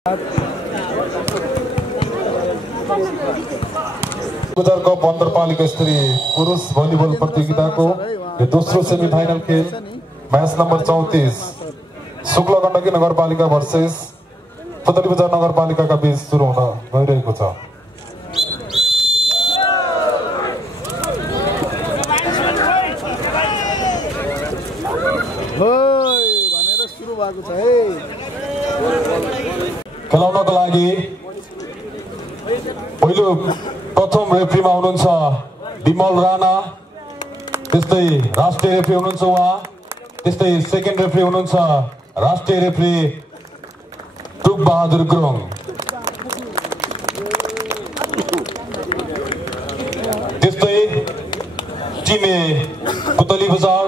को बन्दरपालिका स्तरीय पुरुष भलिबल प्रतियोगिता को दोस्रो सेमिफाइनल खेल मैच नंबर 34 शुक्ला गण्डकी नगरपालिका भर्सेस पुतली बजार नगरपालिका का बीच सुरु हुन गइरहेको छ। खेलाउनको लागि पहिलो प्रथम रेफ्रीमा हुनुहुन्छ विमल राणा, त्यस्तै राष्ट्रिय रेफ्री हुनुहुन्छ उहाँ, त्यस्तै सेकेन्ड रेफ्री हुनुहुन्छ राष्ट्रिय रेफ्री टुक बहादुर गुरुङ, त्यस्तै team A Putali Bazar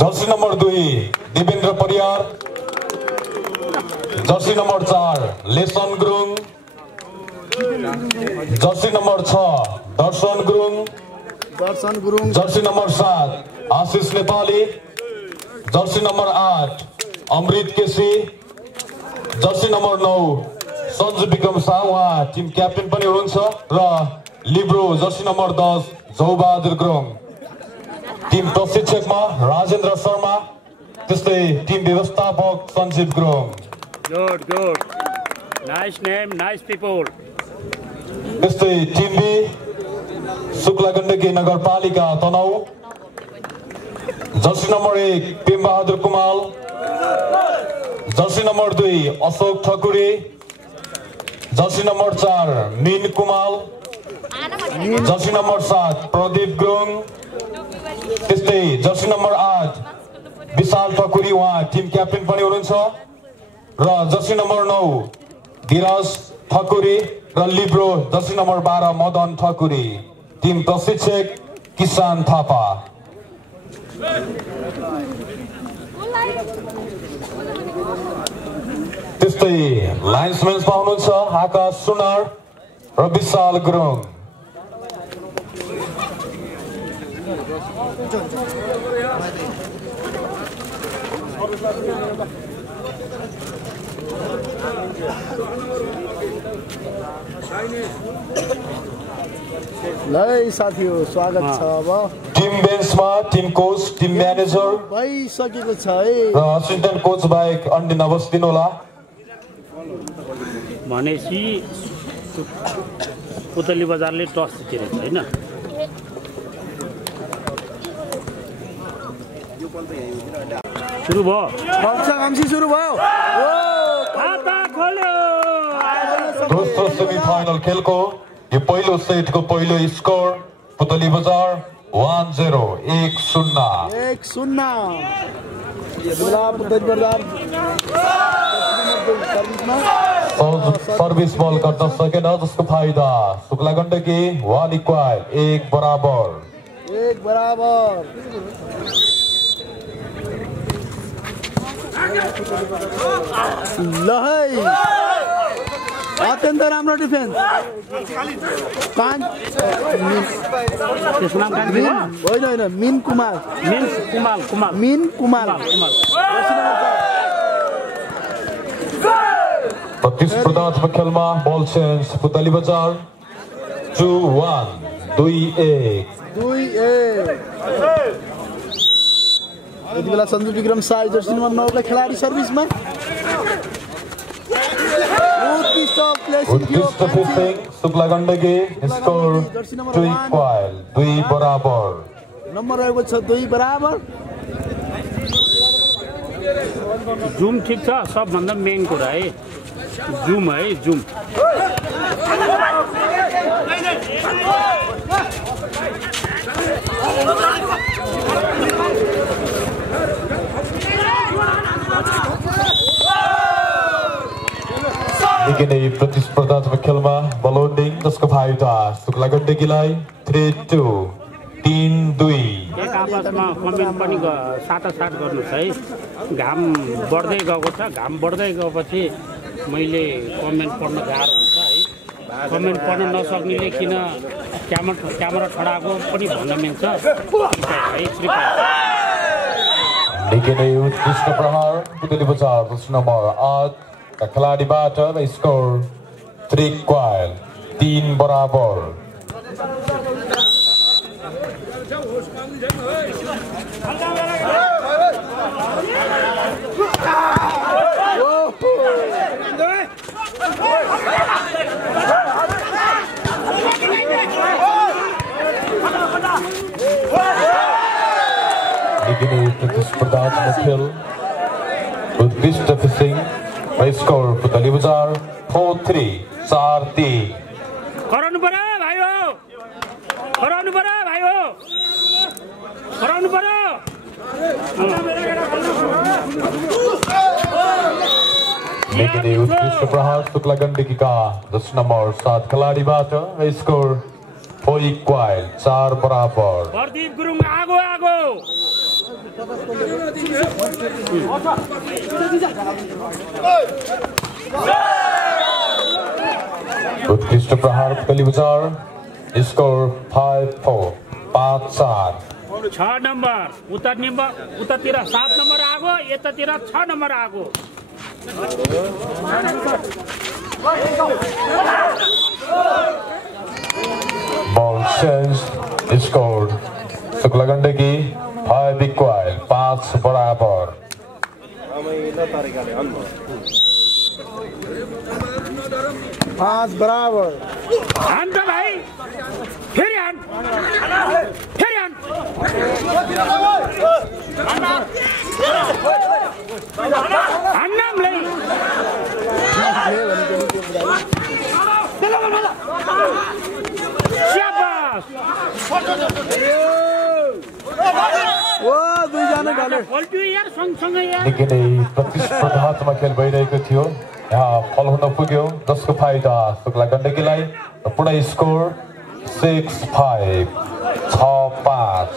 jersey number 2 Devendra Pariyar, jersey number 4 Lesan Gurung, jersey number 6 Darshan Gurung, jersey number 7 Ashish Nepali, jersey number 8 Amrit KC, jersey number 9 Sanju Bikram Shah उहाँ टिम क्याप्टेन पनि हुनुहुन्छ र Libre jersey number 10 Jaubahadur Gurung, team प्रशिक्षकमा राजेन्द्र शर्मा, त्यस्तै टिम व्यवस्थापक Sanjeev Gurung. Good. Nice name, nice people. त्यस्तै टिम बी शुक्ला गण्डकी नगरपालिका Tanahun, jersey number 1 Pem Bahadur Kumal, jersey number 2 Ashok Thakuri, jersey number 4 Min Kumal, jersey number 7 Pradeep Gurung, त्यस्तै जर्सी नंबर 8 विशाल ठकुरी उहाँ टिम क्याप्टेन पनि हुनुहुन्छ र जर्सी नंबर 9 धीरज ठकुरी र Libre jersey number 12 Madan Thakuri, team प्रशिक्षक किसान थापा। त्यस्तै लाइन्सम्यानमा हुनुहुन्छ आकाश सुनार र विशाल गुरुङ। साथीहरु स्वागत छ। अब टिम बेन्चमा टिम कोच टिम म्यानेजर भइसकेको छ है र असिस्टेन्ट कोच बाहेक अन्य नबस्दिनु होला। भनेपछि पुतली बजारले टस जितेको हैन। सुरु भयो कम्सी सुरु भयो। खाता खोल्यो। दोस्रो सेमिफाइनल खेलको यो पहिलो सेटको पहिलो स्कोर पुतली बजार 1-0 1-0 सर्भिस बल गर्न सकेन जसको फाइदा शुक्ला गण्डकी 1 इक्वल 1 बराबर। अत्यन्त राम्रो डिफेन्स। होइन मीन कुमार प्रतिस्पर्धात्मक खेलमा बल चेन्ज पुतली बजार 2-1 2-1। यति बेला सञ्जु विक्रम शाह जर्सी नम्बर 9 का खेलाडी सर्भिसमा उत्कृष्ट fishing Shukla Gandaki score 2 equal 2 बराबर। नम्बर रहेको छ 2 बराबर। जुम ठीक छ, सबभन्दा मेन कुरा है जुम है जुम। निकै नै प्रतिस्पर्धात्मक खेलमा बलोन्डिङ जसको फाइदा शुक्ला गण्डकीलाई 3-2 3-2। एक आपसमा कमेन्ट पनि साटासाट गर्नुहोस् है। घाम बढ्दै गएको छ, घाम बढ्दै गएपछि मैले कमेन्ट पढ्न गाह्रो हुन्छ है। कमेन्ट पढ्न नसक्नेले किन क्यामेरा छडाको पनि भन्न मिल्छ है श्रीपाल निकै नै उत्कृष्ट प्रहार पुतली बजार दर्शन नम्बर 8 का खेलाडीबाट स्कोर 3 क्वाइल 3 बराबर प्रतिस्पर्धात्मक खेल उत्कृष्ट फिसिङ स्कोर पुतली बजार 4-3 4-3 हराउनु पर्यो भाइ हो हराउनु पर्यो भाइ हो हराउनु पर्यो निकै नै उत्कृष्ट प्रहार शुक्ला गण्डकीका 10 नम्बर 7 खेलाडीबाट स्कोर 4 क्वाइल 4 बराबर प्रदीप गुरुङ आगो आगो उत्कृष्ट प्रहार पुतली बजार स्कोर 5-4 5-4 6 नम्बर उतातिर 7 नम्बर आगो यतातिर 6 नम्बर आगो ball change score Shukla Gandaki 5 equal 5 बराबर 5 बराबर हान त भाइ फेरि हान हान्नामले शाबास ओ दुईजना गले पल्ट्यो यार सँगसँगै यार निकै नै प्रतिस्पर्धात्मक खेल भइरहेको थियो यहाँ फल हुन पुग्यो जसको फाइदा शुक्ला गण्डकीलाई पुनः स्कोर 6-5 6-5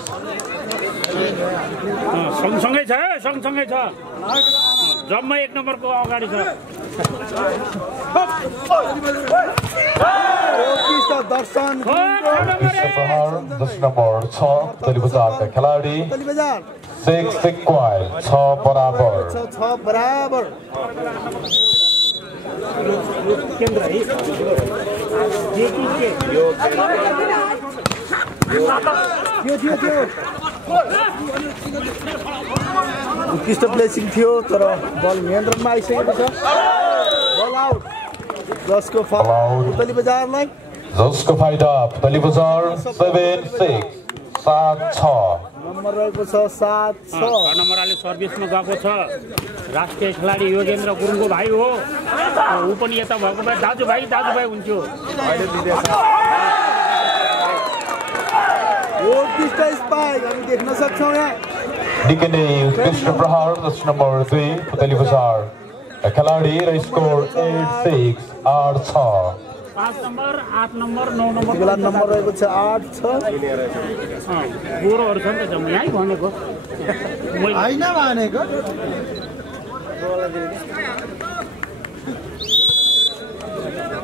सँगसँगै छ जम्मा 1 नम्बरको अगाडि छ दर्शन प्रहार 10 नम्बर 6 पुतली बजारका खेलाडी 6 इक्वल 6 बराबर केन्द्र है उत्कृष्ट प्लेसिङ थियो तर बल नियन्त्रणमा आइसकेको छ बल आउट जसको पुतली बजारलाई जसको फाइदा पुतली बजार 7-6 7-6 नम्बर रहेको छ 7-6 नम्बर आले सर्भिसमा गएको छ राष्ट्रिय खेलाडी योगेन्द्र गुरुङको भाइ हो ऊ पनि यता भएको भए दाजुभाइ हुन्थ्यो उत्कृष्ट स्पाइक हामी देख्न सक्छौँ यहाँ निकै नै उत्कृष्ट प्रहार 10 नम्बर 2 पुतली बजार खेलाडी र स्कोर 8-6 8-6 5 नम्बर 8 नम्बर 9 नम्बर बेला नम्बर रहेको छ 8-6 गोरोहरू छ नि त जम्मै यही भनेको होइन भनेको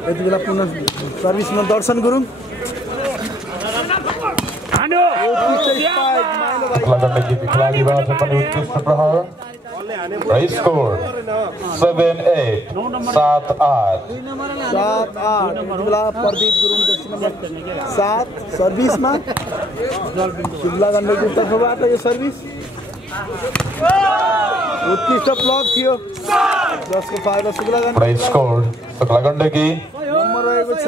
यति बेला पुनः सर्भिसमा दर्शन गुरुङ शुक्ला गण्डकी खेलाडीबाट पनि उत्कृष्ट प्रहार र स्कोर 7-8 7-8 बेला प्रदीप गुरुङ 7 सर्भिसमा शुक्ला गण्डकी तर्फबाट यो सर्भिस उत्कृष्ट ब्लक थियो जसको फाइदा शुक्ला गण्डकी स्कोर शुक्ला गण्डकी नम्बर रहेको छ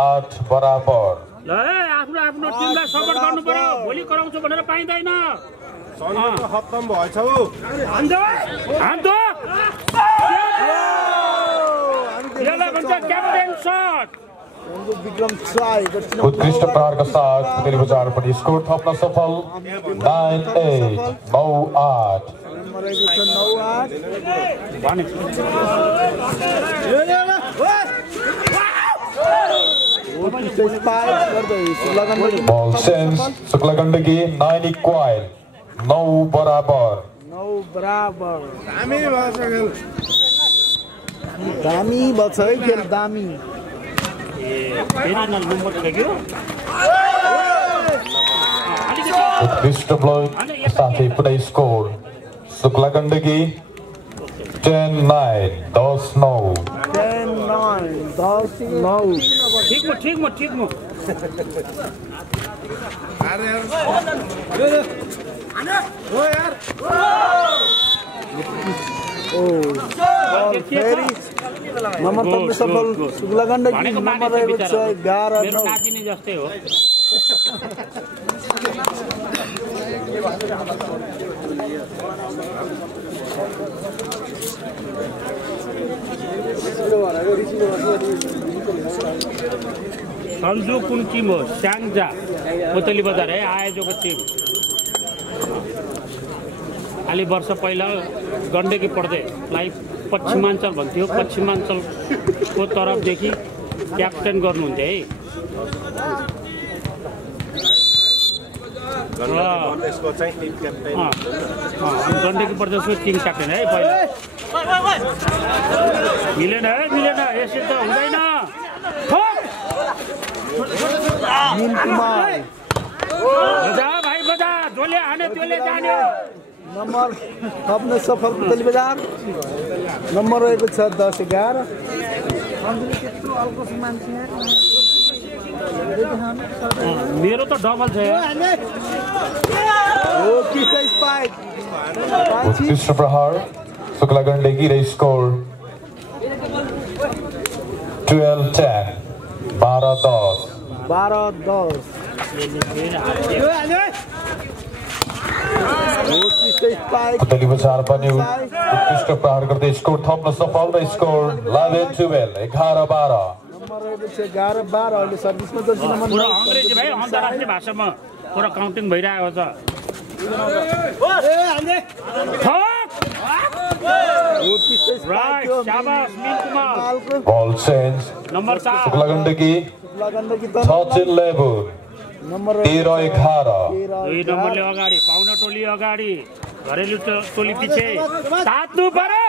8 बराबर ल आफ्नो टिमलाई सपोर्ट गर्नु पर्यो भोलि कराउँछु भनेर पाइँदैन खत्तम भएछ उत्कृष्ट प्रहारका साथ पुतली बजार पनि स्कोर थप्न सफल 9-8 9-8 बल सेन्स शुक्ला गण्डकी 9 इक्वल 9 बराबर दामी बछ है खेल दामी फेरि नम्बर खेल्यो उत्कृष्ट ब्लोक साथै पुरै स्कोर शुक्ला गण्डकी 10-9 10-9 ठिक म फेरि नम्बर तब्ने सफल शुक्ला गण्डकी नम्बर रहेको छ 11-9 नाचिने जस्तै हो सन्जु कुन टिम हो स्याङ्जा कोतली बजार है आयोजकको टिम अलि वर्ष पहिला गण्डकी पर्दैलाई पश्चिमाञ्चल भन्थ्यो पश्चिमाञ्चलको तर्फदेखि क्याप्टेन गर्नुहुन्थ्यो है गण्डकी प्रदेशको टिम क्याप्टेन है पहिला मिलेन यसरी त हुँदैन बजा भाइ बजा जसले हाने त्यसले जाने नम्बर थप्ने सफल पुतली बजार नम्बर रहेको छ 10-11 मेरो त डबल छ उत्कृष्ट प्रहार शुक्ला गण्डकी र स्कोर 12-10 12-10 पुतली बजार पनि उत्कृष्ट प्रहार गर्दै स्कोर थप्न सफल र स्कोर 11-12 11-12 11-12 अहिले सर्भिसमा जर्सी नम्बर पुरा अंग्रेजी भाइ अन्तर्राष्ट्रिय भाषामा पुरा काउन्टिङ भइरहेको छ ball change number 4 Shukla Gandaki 13-11 number 13-11 दुई नम्बरले अगाडि पाउना टोली अगाडि घरेलु टोली पछि तात्नु पर्यो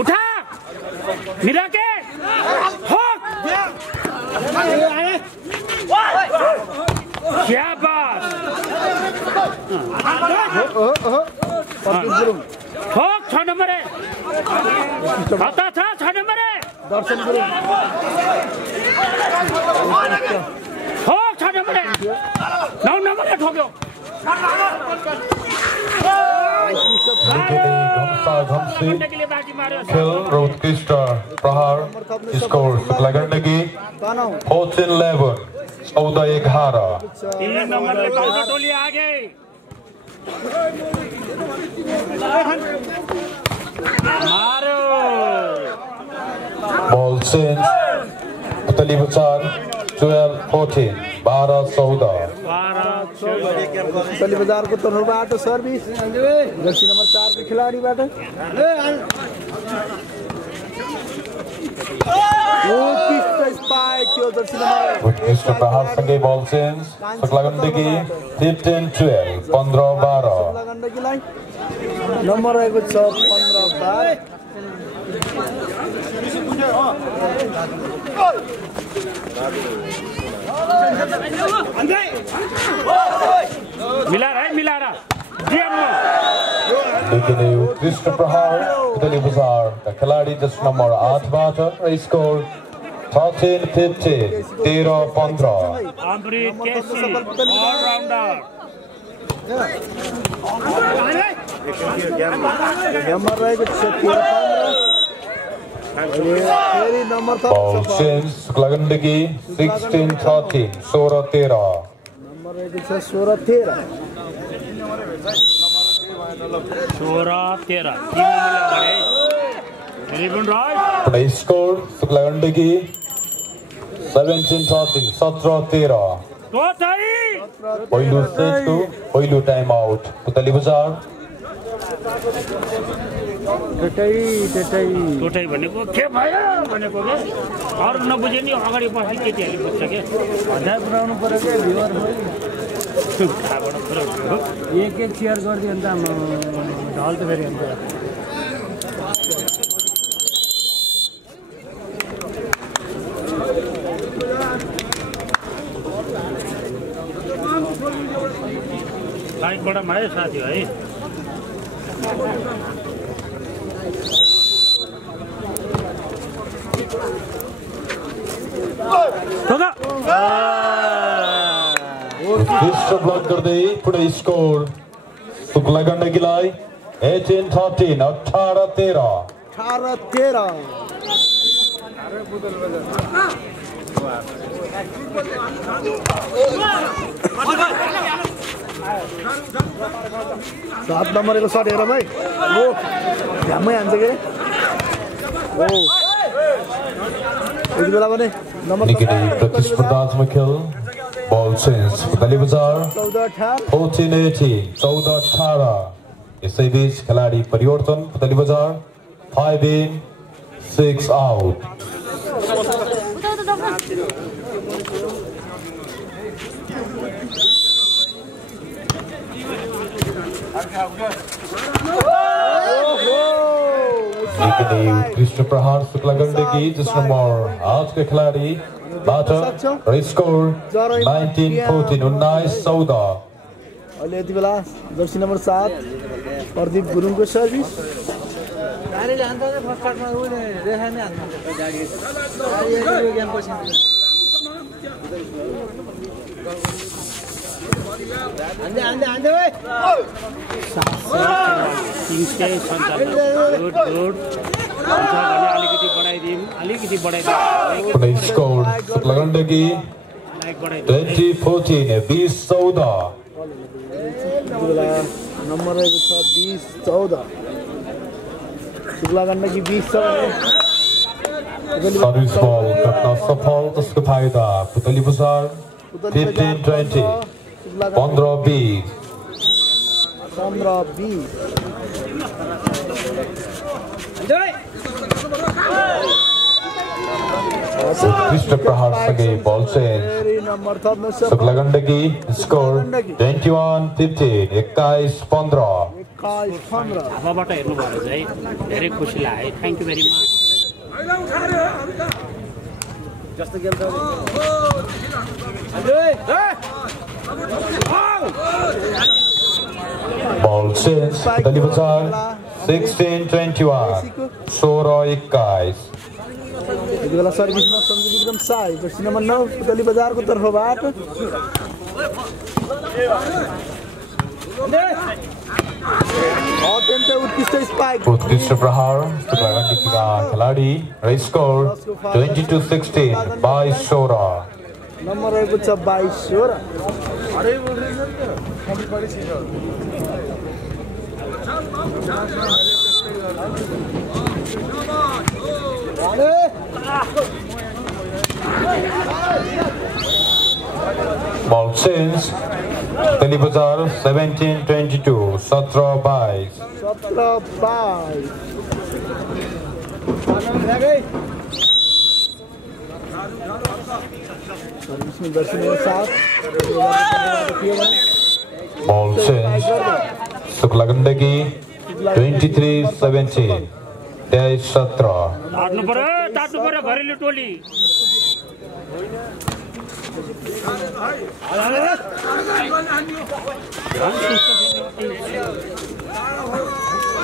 उठा मिलाके क्या बात ठोक 6 नम्बर है खाता था 6 नम्बर है दर्शन गुरुङ ठोक 6 नम्बर है 9 नम्बर है ठोक्यो खेल र उत्कृष्ट प्रहार स्कोर शुक्ला गण्डकी 14-11 14-11 3 नम्बरले पाउना टोली आगे मारो बल चेन्ज पुतली बजार 12-14 12-14 पुतली बजारको तर्फबाट सर्भिस जर्सी नम्बर 4 को खेलाडीबाट उत्कृष्ट प्रहार सँगै बल चेन्ज शुक्ला गण्डकी 15-12 15-12 शुक्ला गण्डकीलाई नम्बर रहेको छ 15-12 मिलाएर लेकिन उत्कृष्ट प्रहार पुतली बजार का खिलाड़ी जर्सी नम्बर 8 बाट र स्कोर 13-15 13-15 अमृत केसी ऑलराउंडर नम्बर रहेको छ 13-15 फेरि नम्बर बल चेन्ज शुक्ला गण्डकी 16-13 16-13 नम्बर रहेको छ 16-13 स्कोर शुक्ला गण्डकी 17-13 17-13 पहिलो टाइम आउट पुतली बजार टोटाई भनेको के भयो भनेको के अरू नबुझे नि अगाडि पछि केटीहरूले बुझ्छ के हजार पुऱ्याउनु पर्यो के भ्युअर एक चेयर गरिदियो भने त ढल त फेरि अन्त माइकबाट मायो साथी है ब्लक गर्दै पुरै स्कोर शुक्ला गण्डकीलाई 18-13 18-13 7 नम्बरको सर्ट हेर भाइ ओ झ्यामै हान्छ के ओ यति बेला भने नम्बर प्रतिस्पर्धात्मक खेल बल चेन्ज पुतली बजार 14-18 14-18 यसैबीच खेलाडी परिवर्तन पुतली बजार 5 in 6 out उत्कृष्ट प्रहार शुक्ला गण्डकी जिस नंबर आज के खिलाड़ी बैटर स्कोर 19-14 19-14 अहिले यति बेला जर्सी नम्बर 7 प्रदीप गुरुङको सर्भिस गाडीले हान्छ फर्स्ट कार्डमा उले रेखा नै हान्छ गाडी यो गेम पछि आन्दे आन्दे आन्दे ओए 357 गुड अलिकति बढाइदिउँ स्कोर शुक्ला गण्डकी 20-14 20-14 नम्बर रहेको छ 20-14 शुक्ला गण्डकी 20 सर्भिस बल गर्न सफल त्यसको फाइदा पुतली बजार 15-20 15-20 उत्कृष्ट प्रहार सँगै बल चेन्ज शुक्ला गण्डकी स्कोर 21-15 21-15 हावाबाट हेर्नु भयो है धेरै खुसी लाग्यो थ्याङ्क यू भेरी मच जस्तो गेम त बल चेन्ज पुतली बजार 16-21 16-21 यति बेला सर्भिसमा सञ्जु विक्रम साई जर्सी नम्बर 9 पुतली बजारको तर्फबाट अत्यन्तै उत्कृष्ट प्रहार शुक्ला गण्डकीका खेलाडी स्कोर 22-16 22-16 नम्बर रहेको छ 22-16 बल चेन्ज पुतली बजार 17-22 17-22 बल चेन्ज शुक्ला गण्डकी 23-17 23-17 ताट्नु पर्यो घरेलु टोली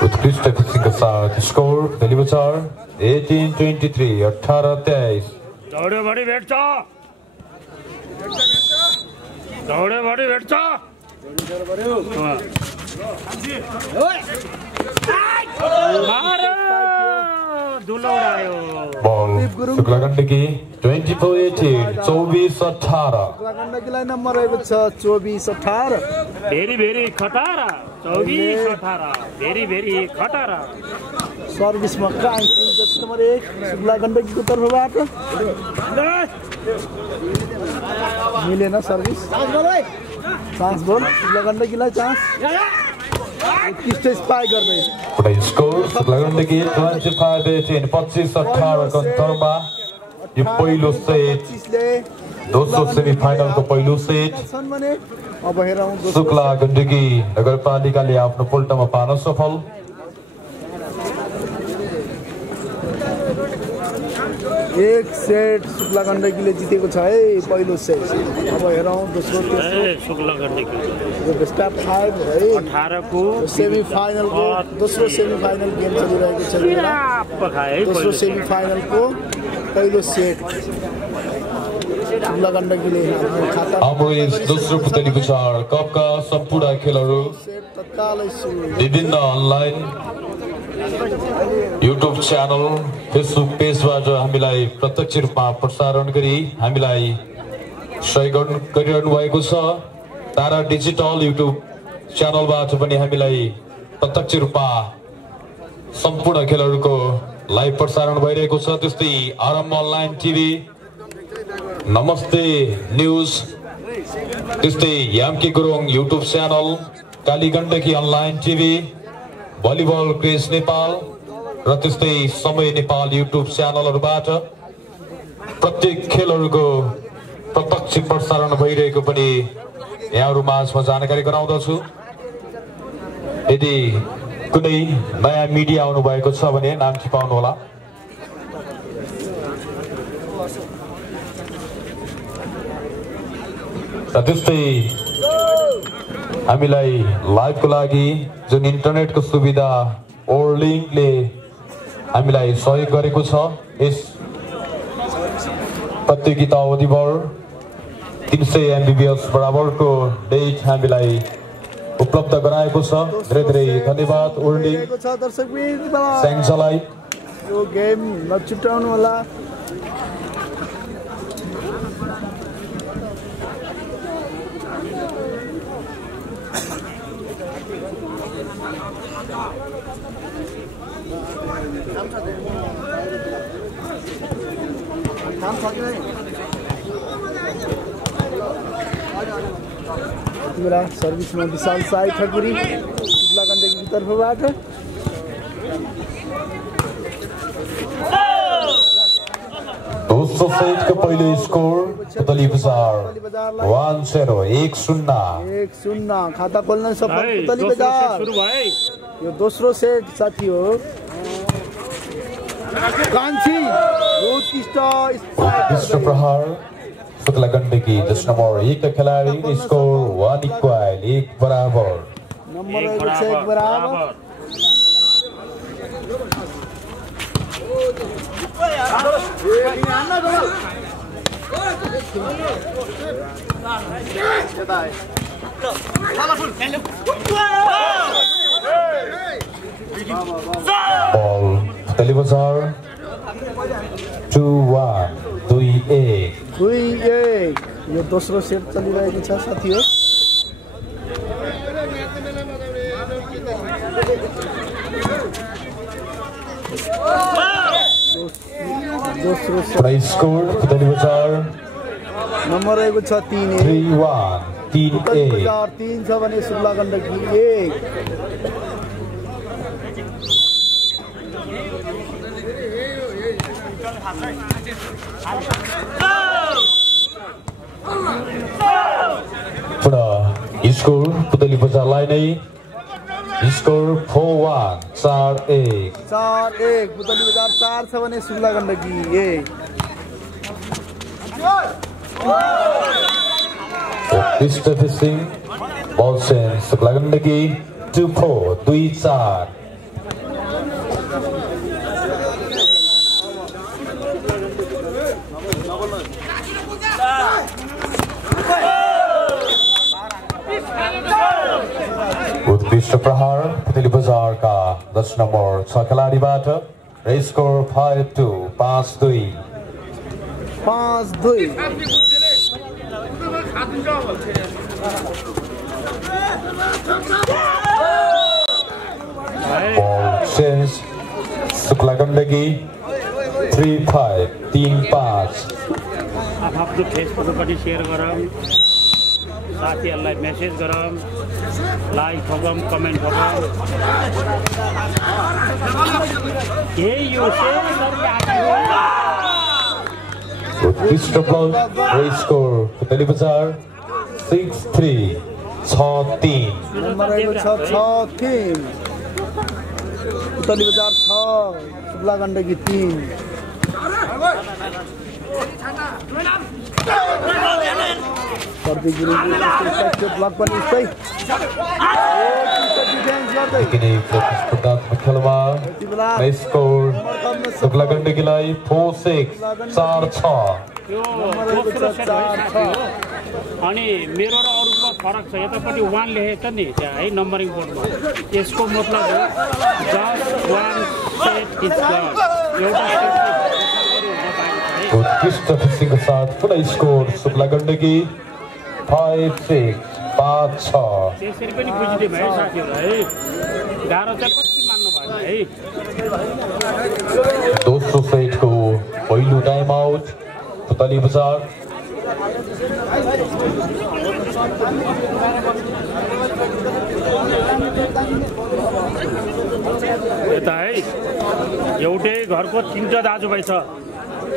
उत्कृष्ट फिक्सिङका साथ स्कोर पुतली बजार 18-23 18-23 दौड्यो भने भेट्छ बल शुक्ला गण्डकी 24-18 24-18 गण्डकीलाई नम्बर रहेको छ 24-18 भेरी खटारा 24-18 भेरी खटारा सर्भिसमा कान्छी जर्सी नम्बर 1 शुक्ला गण्डकीको तर्फबाट मिलेन सर्भिस चान्स बल शुक्ला गण्डकीलाई चान्स उत्कृष्ट स्पाइक गर्दै स्कोर शुक्ला गण्डकी 25-18 25-18 को अन्तरमा यो पहिलो सेट दोस्रो सेमिफाइनलको पहिलो सेट अब हेरौँ शुक्ला गण्डकी नगरपालिकाले आफ्नो पोल्टमा पार्न सफल एक सेट शुक्ला गण्डकीले जितेको छ है पहिलो सेट। अब हेरौँ दोस्रो तेस्रो शुक्ला गण्डकी यो बेस्ट अफ 5 है 18 को सेमिफाइनलको दोस्रो सेमिफाइनल गेम चलिरहेको छ। दोस्रो सेमिफाइनलको पहिलो सेट शुक्ला गण्डकीले खाता। अब यस दोस्रो पुतली पुचार कपका सम्पूर्ण खेलहरू तत्कालै सुरु। विभिन्न अनलाइन युट्युब च्यानल फेसबुक पेजबाट हामीलाई प्रत्यक्ष रूपमा प्रसारण गरी हामीलाई सहयोग गरिरहनु भएको छ। तारा डिजिटल युट्युब च्यानलबाट पनि हामीलाई प्रत्यक्ष रूपमा सम्पूर्ण खेलहरूको लाइभ प्रसारण भइरहेको छ। त्यस्तै आरम्भ अनलाइन टिभी, नमस्ते न्युज, त्यस्तै Yamki Gurung YouTube channel, Kali Gandaki online TV, volleyball craze Nepal र त्यस्तै समय नेपाल युट्युब च्यानलहरूबाट प्रत्येक खेलहरूको प्रत्यक्ष प्रसारण भइरहेको पनि यहाँहरू माझमा जानकारी गराउँदछु। यदि कुनै नयाँ मिडिया आउनु भएको छ भने नाम टिपाउनुहोला। र त्यस्तै हामीलाई लाइभको लागि जुन इन्टरनेटको सुविधा ओरलिङ्कले हामीलाई सहयोग गरेको छ, यस प्रतियोगिता अवधिभर 300 MBPS बराबरको डेट हामीलाई उपलब्ध गराएको छ। धेरै धेरै धन्यवाद ओरलिङ्क स्याङ्जालाई। यो गेम नछुटाउनु होला। मेरा सर्भिसमा विशाल साई ठकुरी शुक्ला गण्डकीको तर्फबाट। दोस्रो सेटको पहिलो स्कोर पुतली बजार 1-0 1-0 खाता खोल्न सफल पुतली बजार। यो दोस्रो सेट साथी हो। कान्छी उत्कृष्ट प्रहार शुक्ला गण्डकी जस नम्बर 1 का खिलाडी स्कोर 1 इक्वल 1 बराबर। नम्बर 1 बराबर। बल पुतली बजार 2-1 2-1 यो दोस्रो सेट चलिरहेको छ साथी हो। दोस्रो सेट स्कोर पुतली बजार नम्बर 1 छ 3-1 3-1 3 छ भने शुक्ला गण्डकी 1। स्कोर पुतली बजारलाई नै स्कोर 4-1 4-1 पुतली बजार 4 छ भने शुक्ला गण्डकी 1। फिसिङ बल सेन्स शुक्ला गण्डकी 2-4 2-4। उत्कृष्ट प्रहार पुतली बजारका 10 नम्बर 6 खेलाडीबाट स्कोर 5-2 5-2 शुक्ला गण्डकी 3-5 3-5। आफ्नो फेसबुकपट्टि सेयर गरौँ, साथीहरूलाई मेसेज गरौँ, लाइक गरौँ, कमेन्ट गरौँ। उत्कृष्ट बल स्कोर पुतली बजार 6-3 6-3। नम्बर 1 छ 6-3 पुतली बजार 6 शुक्ला गण्डकी 3। प्रदीप गुरुङको ब्लक पनि उस्तै डिफेन्स गर्दै किने प्रतिस्पर्धात्मक खेलमा स्कोर शुक्ला गण्डकीलाई 4-6 4-6 यो दोस्रो सेट भइसक्यो अनि मेरो र अरूको फरक छ यतापट्टि 1 लेखेको छ नि त्यहाँ है नम्बरिङ बोर्डमा यसको मतलब हो जस्ट 1 सेट इज गन एउटा उत्कृष्ट फिक्सिङको साथ पुनः स्कोर शुक्ला गण्डकी 5-6 5-6 त्यसरी पनि बुझिदिए भयो साथीहरु है गाह्रो चाहिँ कति मान्नु भएन है दोस्रो सेटको पहिलो टाइम आउट पुतली बजार यता है एउटै घरको 3टा दाजुभाइ छ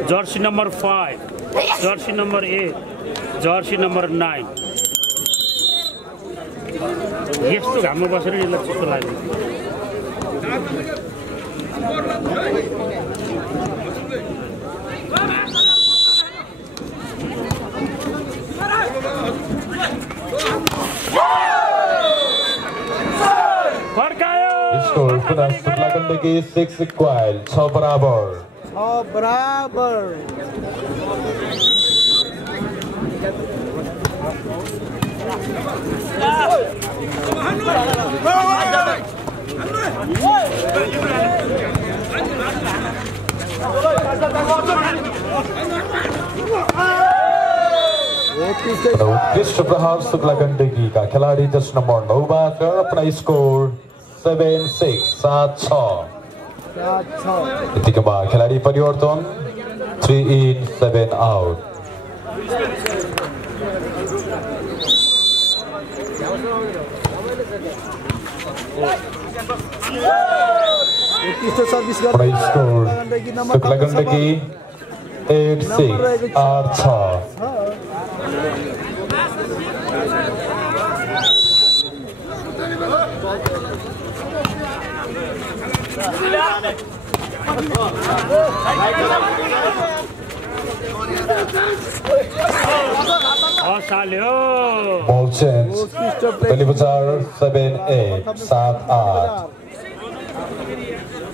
Jersey number 5 Jersey number 8 Jersey number 9 यस्तो घाममा बसेर यसलाई चिसो लाग्यो स्कोर पुनः शुक्ला गण्डकी 6 इक्वल 6 बराबर उत्कृष्ट प्रहार शुक्ला गण्डकी का खिलाड़ी जर्सी नंबर 9 बाट अपना स्कोर 7-6 7-6 यतिकै बाद खिलाडी परिवर्तन 3 in 7 out उत्कृष्ट सर्भिस अपना score Shukla Gandaki 8-6 8-6 Ball change. Telibazar 7-8 7-8.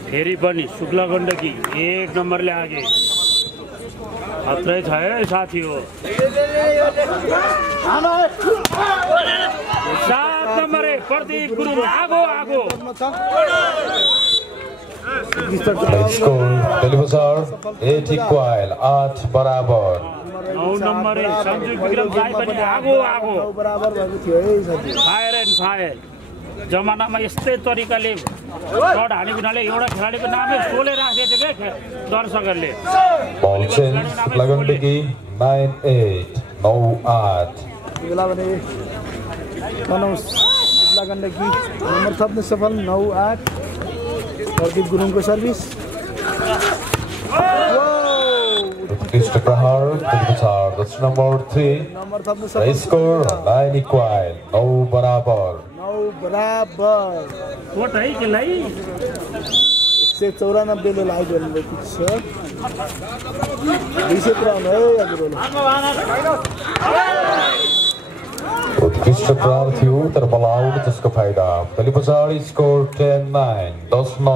फेरि पनि शुक्ला गण्डकी 1 नम्बरले आगे खत्रै छ है साथी हो 7 नम्बर प्रदीप गुरुङ आगो Score Telibazar 8 equal 8 बराबर 9 नम्बर सञ्जु विक्रम साई पनि आगो बराबर भएको थियो है साथी फायर एन्ड फायर जमानामा यस्तै तरिकाले शट हानेको हुनाले एउटा खेलाडीको नामै सोले राखेको थियो के दर्शकहरूले बल चेन्ज शुक्ला गण्डकी 9-8 9-8 बेला भने शुक्ला गण्डकी नम्बर थप्न सफल 9-8 प्रदीप गुरुङको सर्भिस उत्कृष्ट प्रहार Telibazar जर्सी नम्बर 3 नम्बर थप्न सफल स्कोर 9 equal 9 बराबर कोट है केलाई 194 ले लाग्यो भने ठीक छ 253 है हजुर उत्कृष्ट प्रहार थियो तर बल आउट जसको फाइदा Telibazar स्कोर 10-9 10-9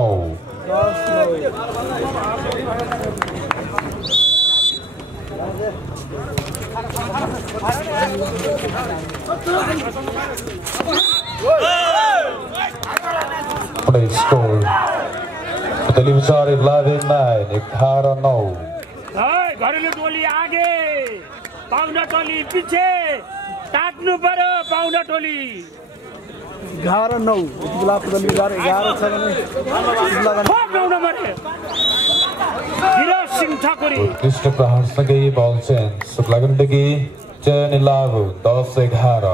स्कोर Telibazar 11-9 11-9 घरेलु टोली आगे पाउडा टोली पछि ताक्नु पर्यो पाउडा टोली 11-9 यति बेला Telibazar 11 छ भने उत्कृष्ट प्रहार सँगै बल चेन्ज शुक्ला गण्डकी 10-11 10-11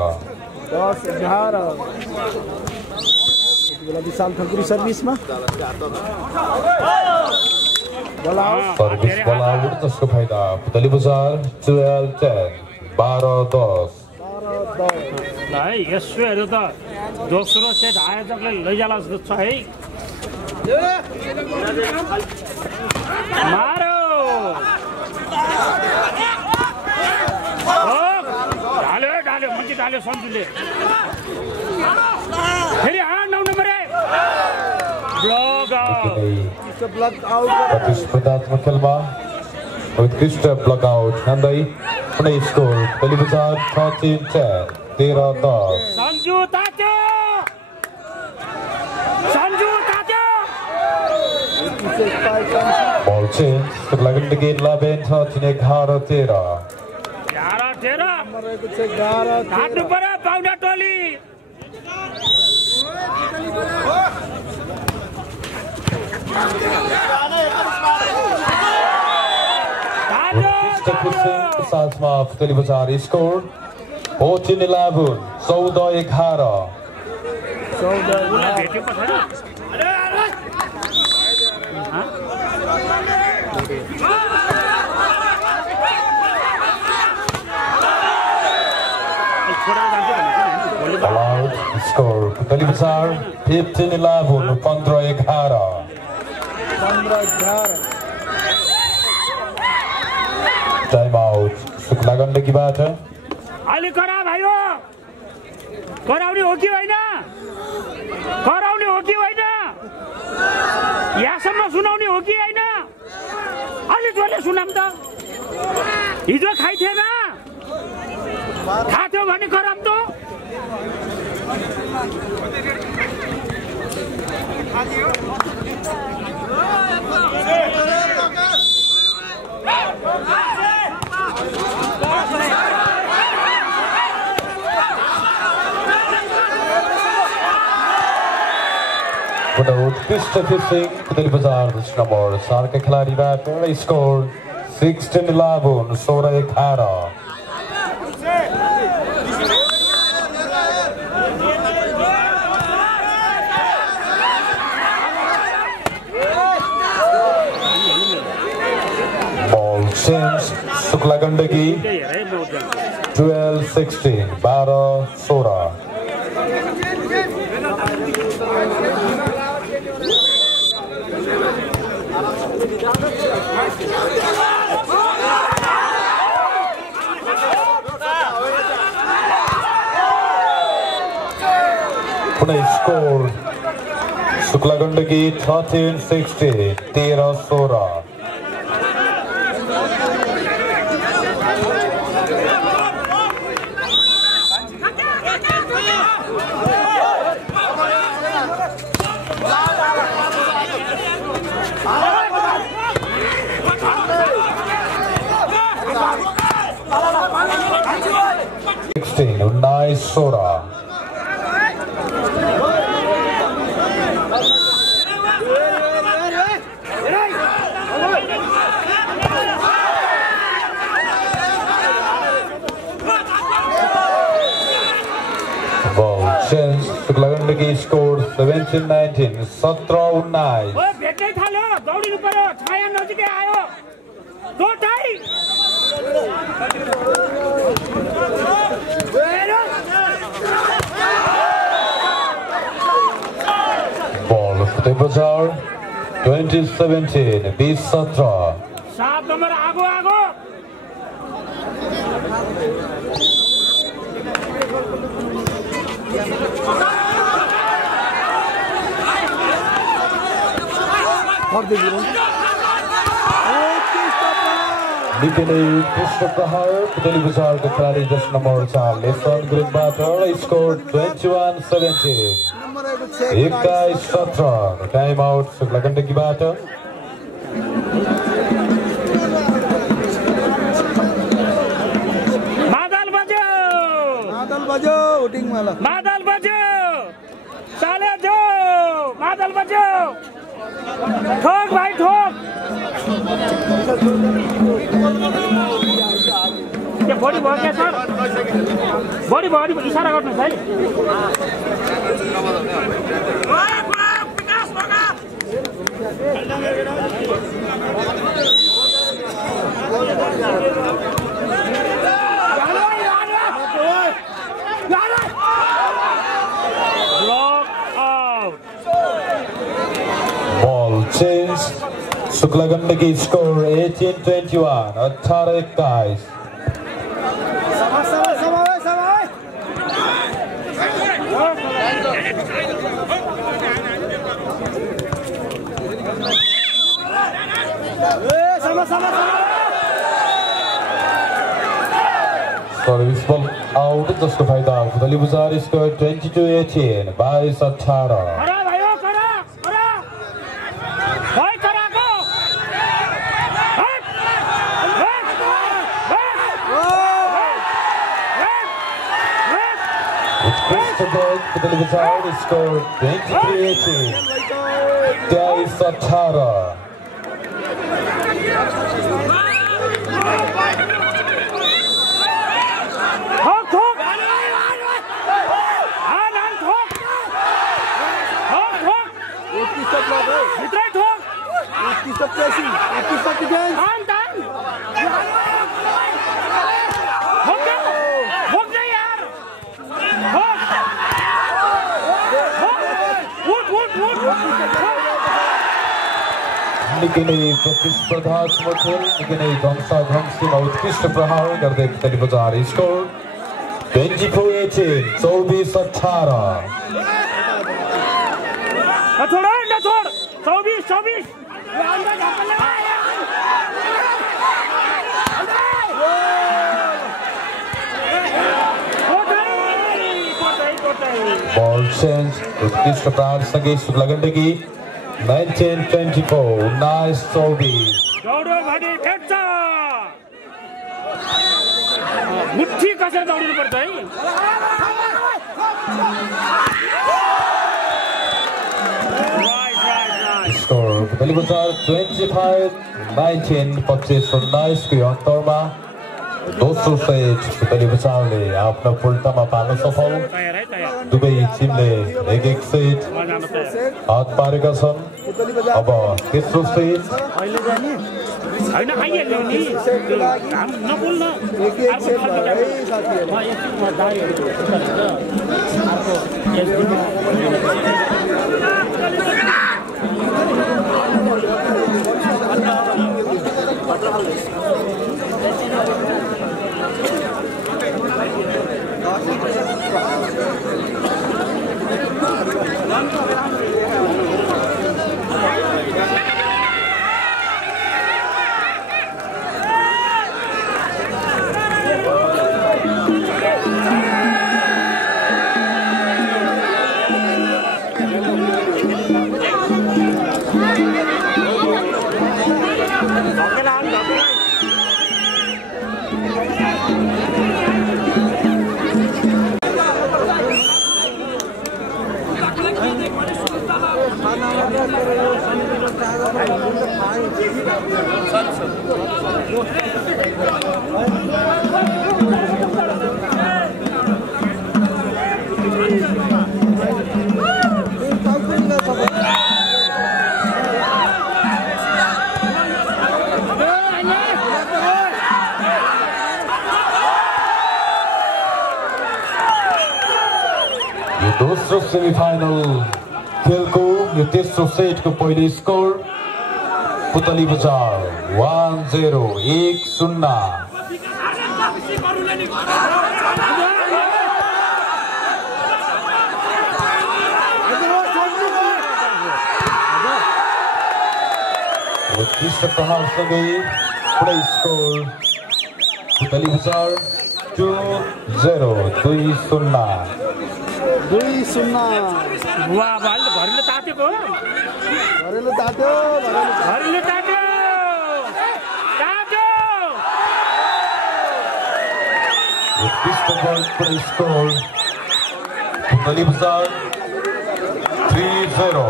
विशाल ठकुरी सर्भिसमा सर्भिस बल आउट जसको फाइदा Telibazar 12-10 12-10 है यसो हेर्नु त दोस्रो सेट आयोजकले लैजाला जस्तो छ है मारो हाल्यो सन्जुले फेरि 9 नम्बर ब्लक आउट प्रतिस्पर्धात्मक खेलमा उत्कृष्ट ब्लक आउट खाँदै कुनै स्कोर तेलीबजार 13-10 सन्जु तात्यो Ball change, Suglagan to gain 11-13. काट्नु पर्यो पाउडा टोली साथमा Telibazar score 14-11 14-11 allowed score Telibazar 15-11 15-11 time out सुक्लागण्डकीबाट अलि करा भाइयो कराउने हो कि होइन यहाँसम्म सुनाउने हो कि होइन अलि जोडले सुनाम त हिजो खाइथेन थाहा थियो भने कराम त उत्कृष्ट फिसिङ तेलीबजार नम्बर 4 का खेलाडीबाट स्कोर 16-11 16-11 ball change सुक्लागण्डकी 12-16 12-16 पुनः स्कोर सुक्लागण्डकी 13-16 13-16 19 16 सुक्लागण्डकी स्कोर 17-19 17-19 भेट्दै थाल्यो दौडिनु पर्यो छाया नजिकै आयो दोटाई बल तेलीबजार 20-17 20-17 7 नम्बर आगो निकै उत्कृष्ट प्रहार तेलीबजारको खेलाडी जस नम्बर 4 लेसन ग्रुपबाट स्कोर 21-17 21-17 टाइम आउट सुक्लागण्डकीबाट मादल बज्यो साले जो मादल बज्यो ठोक भाइ ठोक त्यो बडी भयो क्या सर बडी इसारा गर्नुहोस् है change सुक्लागण्डकी score 18-21 18-21 Service ball out जसको फाइदा पुतली बजार स्कोर 22-18 22-18 पुतली बजार स्कोर 23-18 23-18 निकै नै प्रतिस्पर्धात्मक खेल निकै नै ध्वंसाध्वंसीमा उत्कृष्ट प्रहार गर्दै पुतली बजार स्कोर 24-18 बॉल चेंज उत्कृष्ट प्रहार सँगै शुक्ला गण्डकी 19-24 19-24 दौडो भने फेक्छ मुट्ठी कसेर दौडिनु पर्छ है स्कोर पुतली बजार 25-19 25-19 को अन्तरमा दोस्रो सेट पुतली बजारले आफ्नो पुल्टामा पार्न सफल दुवै टिमले एक सेट हात पारेका छन् अब तेस्रो सेट हैन आइहाल्यो नि नबोल्न दोस्रो सेमिफाइनल खेलको यो तेस्रो सेटको पहिलो स्कोर पुतली बजार 1-0 उत्कृष्ट प्रहारसँगै पुरै स्कोर पुतली बजार 2-0 बुवा बालले घरले तातेको घरेलु तात्यो उत्कृष्ट बल पुरै स्कोर पुतली बजार 3-0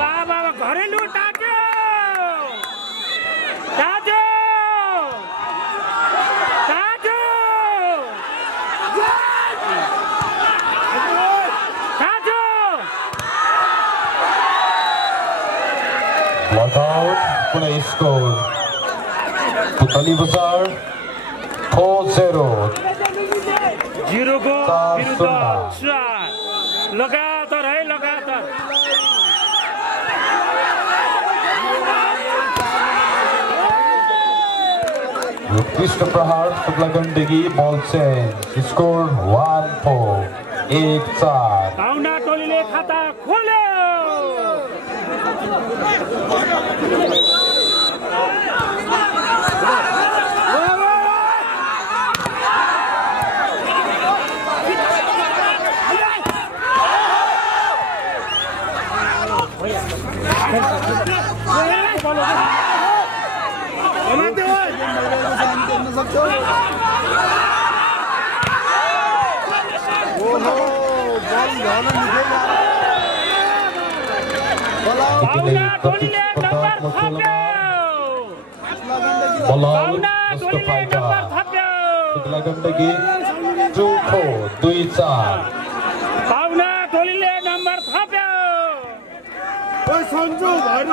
बाबा घरेलु तात्यो Lockout पुनः स्कोर पुतली बजार 4-0 0 को विरुद्ध 4 लगातार है लगातार उत्कृष्ट प्रहार शुक्लागण्डकी बल चेन्ज स्कोर 1-4 1-4 पाउना टोलीले खाता खोल्यो शुक्लागण्डकी 2-4 2-4 पाउना टोलीले नम्बर थप्यो ओइ सन्जु भाइ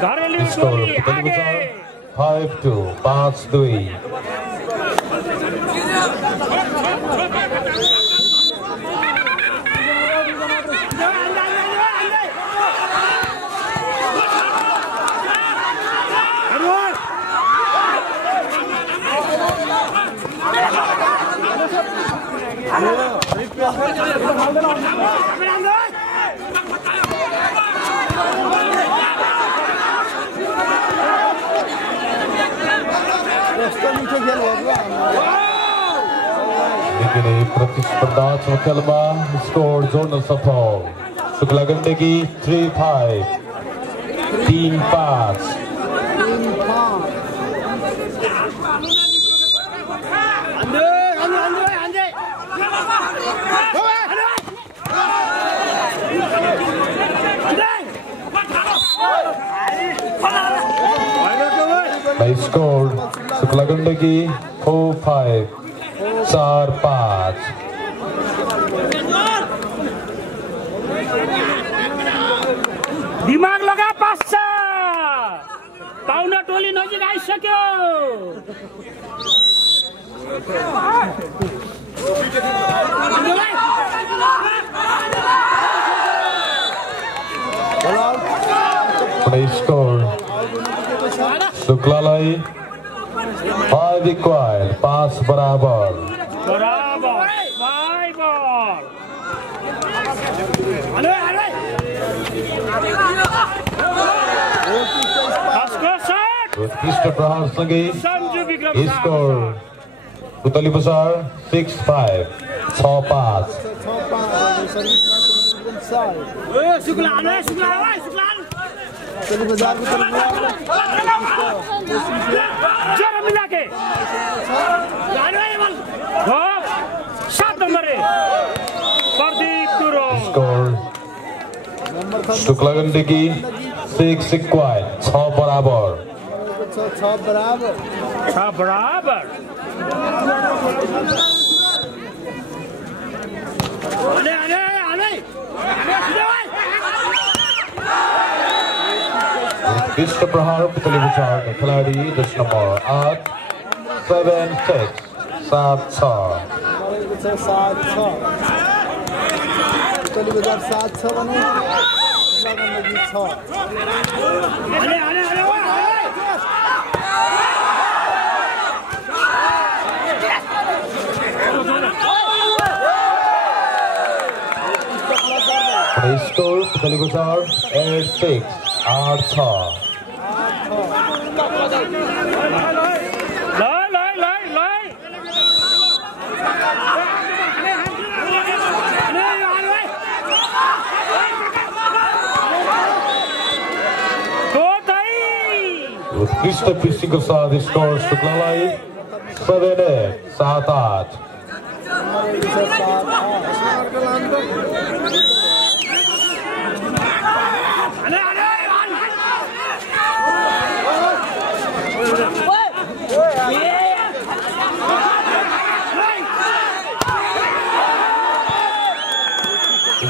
घरेलु टोली आगे 5-2 5-2 प्रतिस्पर्धात्मक खेलमा स्कोर जोड्न सफल शुक्लागण्डकी 3-5 3-5 By score शुक्लागण्डकी 4-5 4-5 दिमाग लगा पास पाउना टोली नजिक आइसक्यो By score शुक्लालाई 5 equal 5 बराबर 5 उत्कृष्ट प्रहारसँगै सञ्जु विक्रम स्कोर पुतली बजार 6-5 6-5 जरा मिला के 7 number Pradeep Gurung score Shuklagandaki 6 equal 6 बराबर 6 बराबर उत्कृष्ट प्रहार पुतली बजार खिलाडी दश नम्बर 8 7-6 7-6 पुतली बजार 7-6 भने शुक्लागण्डकी 6 स्कोर पुतली बजार 8-6 8-6 उत्कृष्ट पिचिङको साथ स्कोर शुक्लालाई 7-8 7-8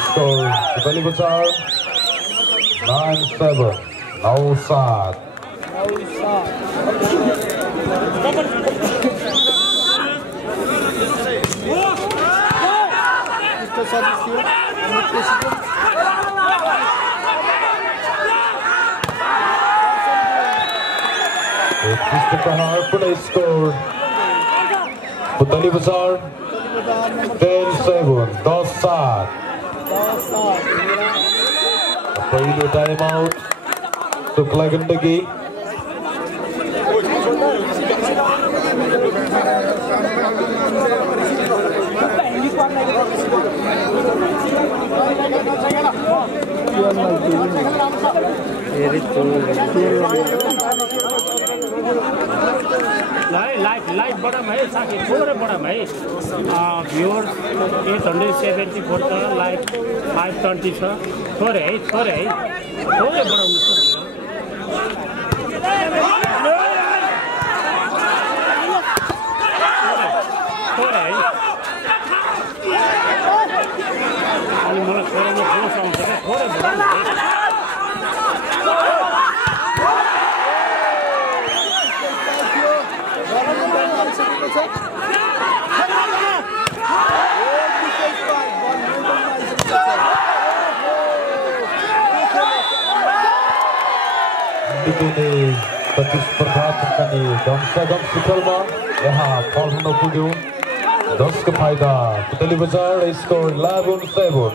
स्कोर पुतली बजार 9-7 9-7 सर्भिस थियो उत्कृष्ट प्रहार पुनः स्कोर पुतली बजार 10-7 10-7 पहिलो time out Shukla Gandaki live बढाउँ है साथी थोरै बढाउँ है भ्युअर्स 874 छ लाइभ 520 छ थोरै है थोरै बढाउनु थोरै है अनि मलाई थोरैमा जोस आउँछ क्या थोरै बढाउनु प्रतिस्पर्धात्मक कमसेकम शिखरमा यहाँ फल्न पुग्यो 10 को फाइदा पुतली बजार स्कोर 11-7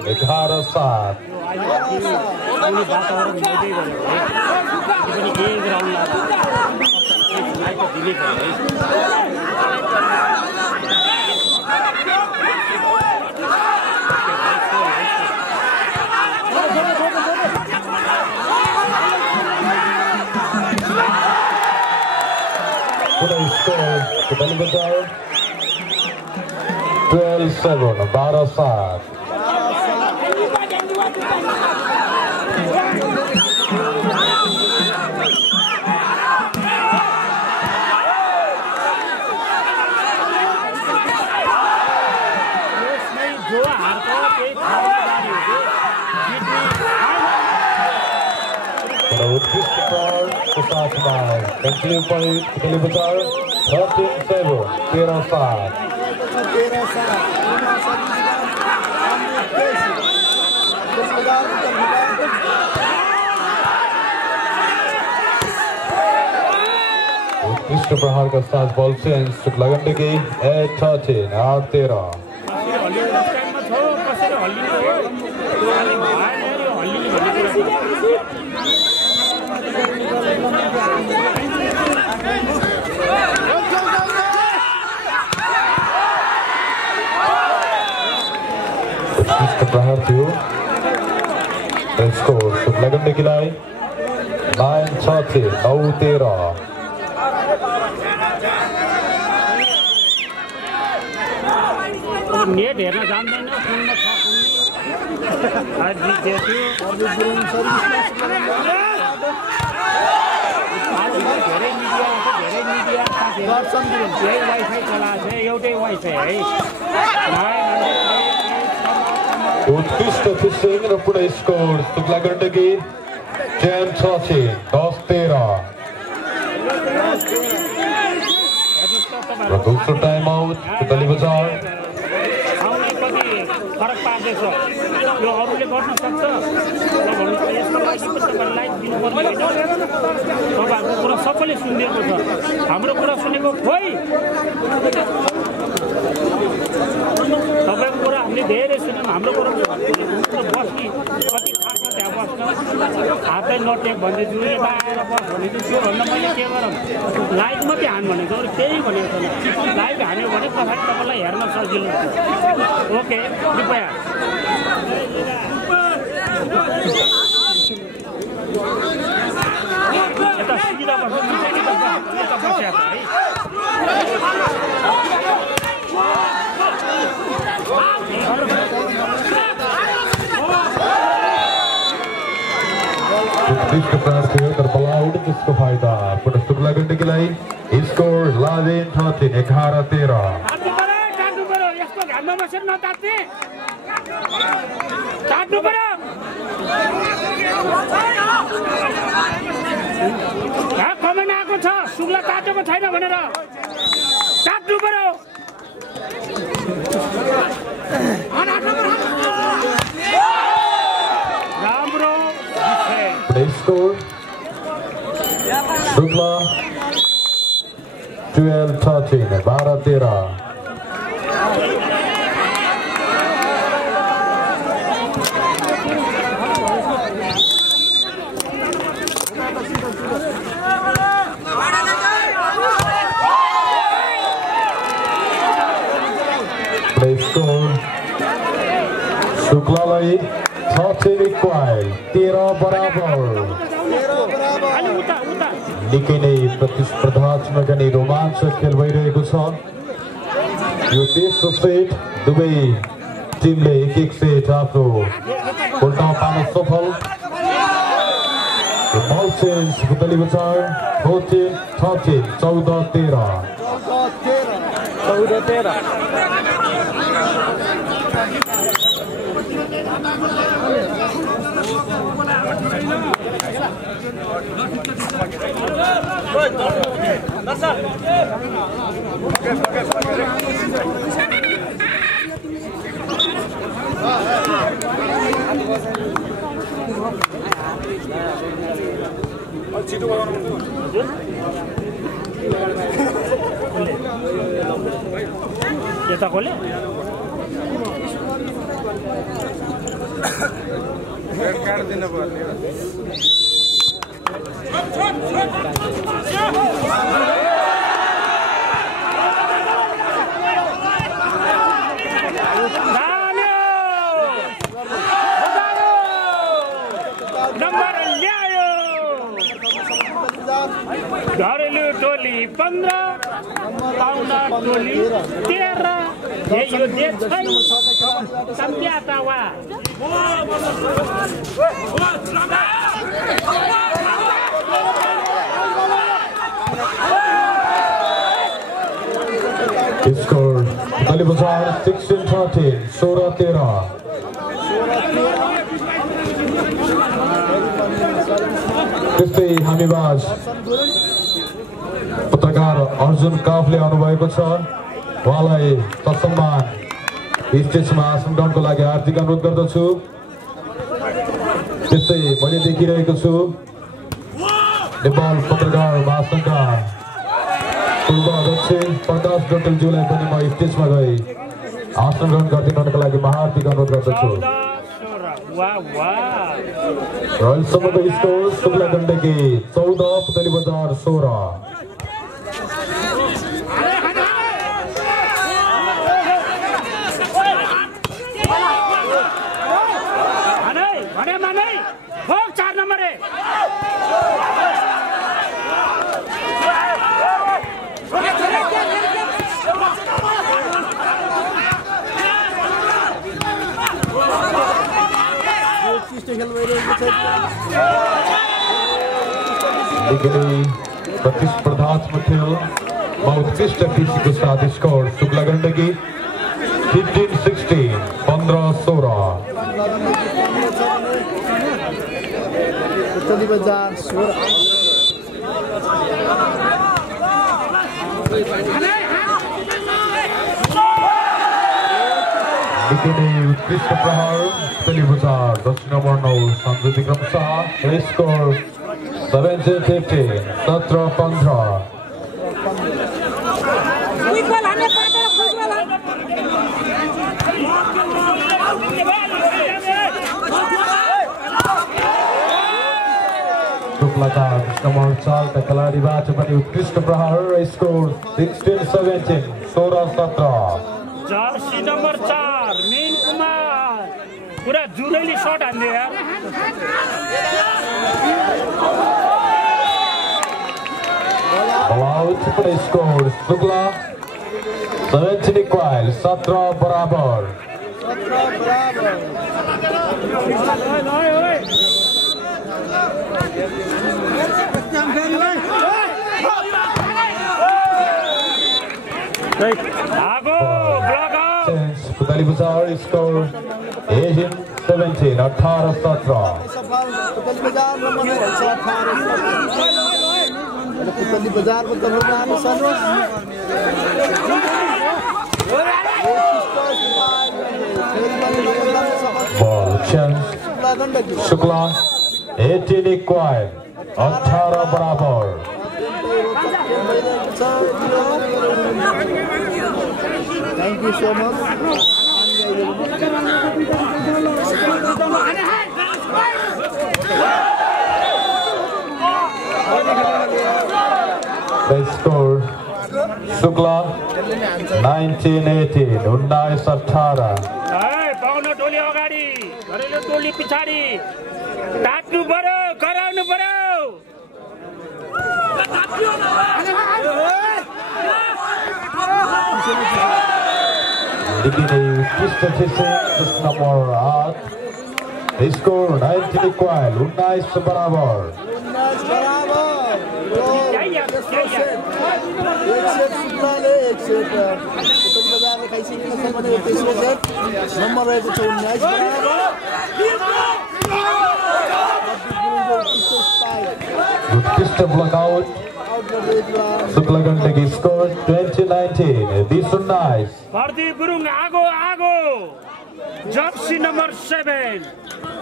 11-7 Score Putal Bazaar 12-7 12-7 उत्कृष्ट प्रहार के साथ में कंट्री पॉइंट पुतली बजार 13-7 13-7 उत्कृष्ट प्रहार का साथ बॉल से शुक्ला गण्डकी 8-13 8-13 प्रहार थियो स्कोर शुक्ला गण्डकीलाई 9-6 9-13 नेट हेर्न जान्दैन कुनमा छ धेरै मिडिया वाइफाई चलाएको छ एउटै वाइफाई है उत्कृष्ट फिसिङ र पुनः स्कोर शुक्ला गण्डकी 10-6 10-13 र दोस्रो टाइम आउट पुतली बजार फरक पार्दैछ यो अरूले गर्न सक्छ यसको लागि पनि लाइक दिनुपर्ने होइन तपाईँहरूको कुरा सबैले सुनिदिएको छ हाम्रो कुरा सुनेको खोइ तपाईँको कुरा हामीले धेरै सुन्यौँ हाम्रो कुरा बस्ने कति थाहा छ त्यहाँ बस्न हातै नटेक भन्दैछु यता आएर बस भनेको त्योभन्दा मैले के गरौँ लाइभ मात्रै हान भनेको अरू केही भनेको छैन लाइभ हान्यो भने पछाडि तपाईँलाई हेर्न सजिलो हुन्छ ओके कृपया यता सिधा बस्नु यता बस्या है उत्कृष्ट प्रहार थियो तर बल आउट त्यसको फाइदा पुनः शुक्ला गण्डकीलाई स्कोर 11-13 11-13 कमेन्ट आएको छ शुक्ला काटेको छैन भनेर काट्नु पर्यो राम्रो score Shukla 12-13, 12-13. Play score. शुक्लालाई 13 equal 13 बराबर. निकै नै प्रतिस्पर्धात्मक अनि रोमाञ्चक खेल भइरहेको छ. यो तेस्रो सेट दुवै टिमले एक सेट आफ्नो उल्टामा पार्न सफल. बल चेन्ज पुतली बजार 14-13, 14-13. यता खोले काट दिनु पर्ने घरेलु टोली 15 पाउना टोली 13 यो जे छैन सम्झ्याता वा स्कोर पुतली बजार 16-13, 16-13. त्यस्तै हामीबाज पत्रकार अर्जुन काफले आउनुभएको छ. उहाँलाई ससम्मान स्टेजमा आसन ग्रहणको लागि हार्दिक अनुरोध गर्दछु. त्यस्तै मैले देखिरहेको छु नेपाल पत्रकार महासङ्घका पूर्व अध्यक्ष प्रकाश डोटेलज्यूलाई पनि म स्टेजमा गई आसन ग्रहण गरिदिनको लागि हार्दिक अनुरोध गर्दछु. रोयलसम्मको स्कोर शुक्ला गण्डकी 14, पुतली बजार 16. प्रतिस्पर्धात्मक खेल उत्कृष्ट कृषिको साथ स्कोर शुक्ला गण्डकी 15-16, 15-16. पुतली बजार 16. उत्कृष्ट प्रहार पुतली बजार 10 नम्बर 9 सञ्जु विक्रम शाह. स्कोर 17-15, 17-15. शुक्लाका नम्बर 4 का खेलाडीबाट पनि उत्कृष्ट प्रहार. Score 16-17, 16-17. Jersey number 4 Men Kumar पुरा जुरेली शट हान्दियो यार. स्कोर शुक्ला 17 इक्वल 17 बराबर. पुतली बजार स्कोर 18-17, 18-17. पुतली बजार को तर्फबाट हामी सन्तोष बल चेन्ज शुक्ला 18 इक्वल 18 बराबर. Thank you so much. The score Shukla 19-18 19-18 पाउन टोली अगाडि घरेलु टोली पछाडि तात्नु पर्यो गराउनु पर्यो beginning this number 8 the score 19 equal 19 barabar good system block out Shukla Gandagi score 20-19 this is nice Pardeep Gurung आगो Jersey number 7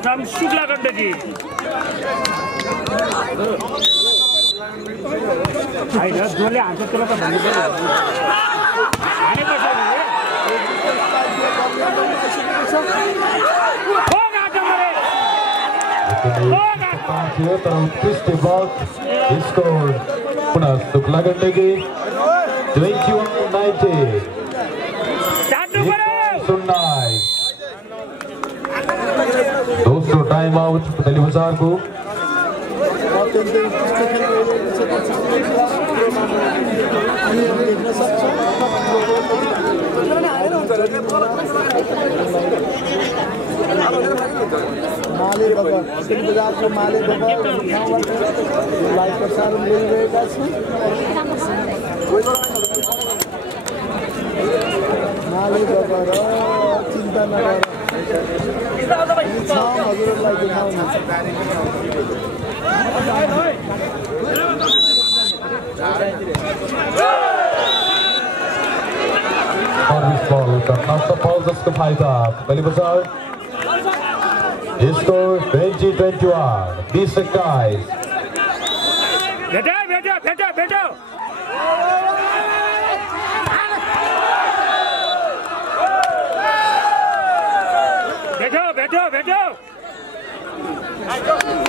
from Shukla Gandagi हैन जोले हान्छ त्यसलाई त भन्नु पर्यो हानेको छ Shukla Gandagi 21-19 so nice दोस्तों टाइम आउट पतली बाजार को माले बाबा पतली बाजार को माले बाबा लाइव प्रसारण गरिरहेका छन् माले बाबा र चिन्ता नगर हजुरलाई देखाउनु जसको फाइदा पहली बचाव स्कोर 20-21 20-21 भेटो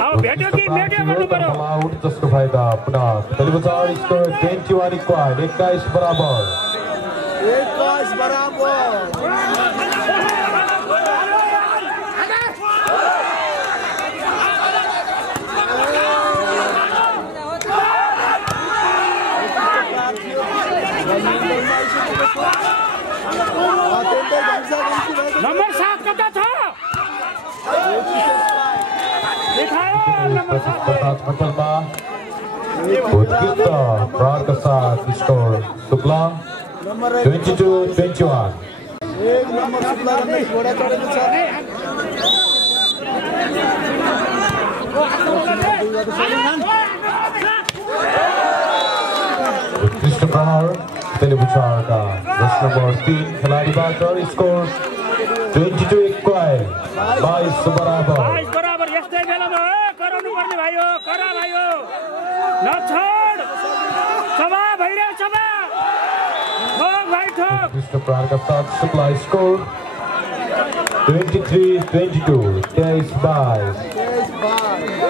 अब भेट्यो कि मेट्यो गर्नु पर्यो आउट जसको फाइदा पुनः पहली बचाव स्कोर 21 इक्वल 21 बराबर नम्बर 7 कता छ दिखाओ नम्बर 7 उत्कृष्ट प्रहार का साथ स्कोर शुक्ला 22-21 एक नम्बर शुक्ला गर्ने घोडा चढेको छ उत्कृष्ट प्रहार तेलुगुचार का रस नंबर 3 खिलाड़ी बाटर स्कोर 22 इक्वल 22 बराबर यस्तै बेलामा कराउनु पर्ने भाइयो करा भाइयो नछोड सभा भइरहेछ सभा ठोक भाइ ठोक उत्कृष्ट प्रहार का साथ शुक्ला स्कोर 23-22 23-22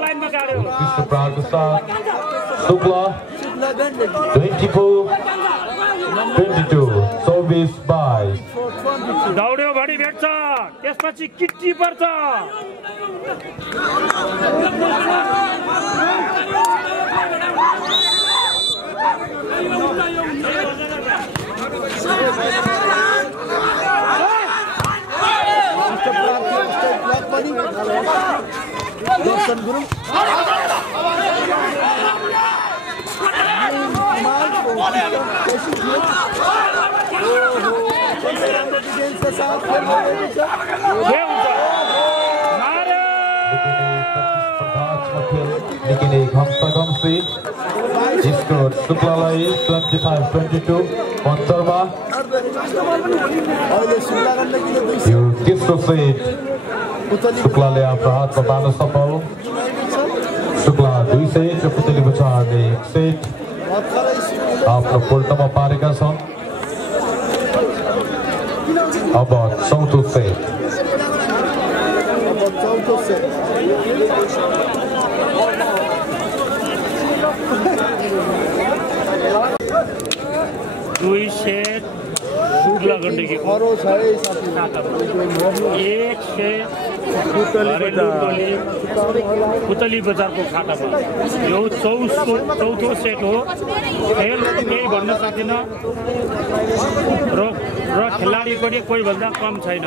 उत्कृष्ट प्रहार का साथ शुक्ला 24-22 24-22 दौड्यो भडी भेट्छ त्यसपछि किट्टी पर्छ दर्शन गुरुङ के हुन्छ निकै नै घम्सी स्कोर शुक्लालाई 25-22 पञ्चरमा यो तेस्रो सेट शुक्लाले आफ्नो हातमा पार्न सफल शुक्ला 2 सेट र पुतली बचारले 1 सेट आफ्नो पोल्टमा पारेका छन् अब चौथो सेट दुई सेट शुक्ला गण्डकी एक सेट पुतली बजारको खातामा यो चौथो सेट हो खेल केही भन्न सक्दिनँ र खेलाडी पनि कोही भन्दा कम छैन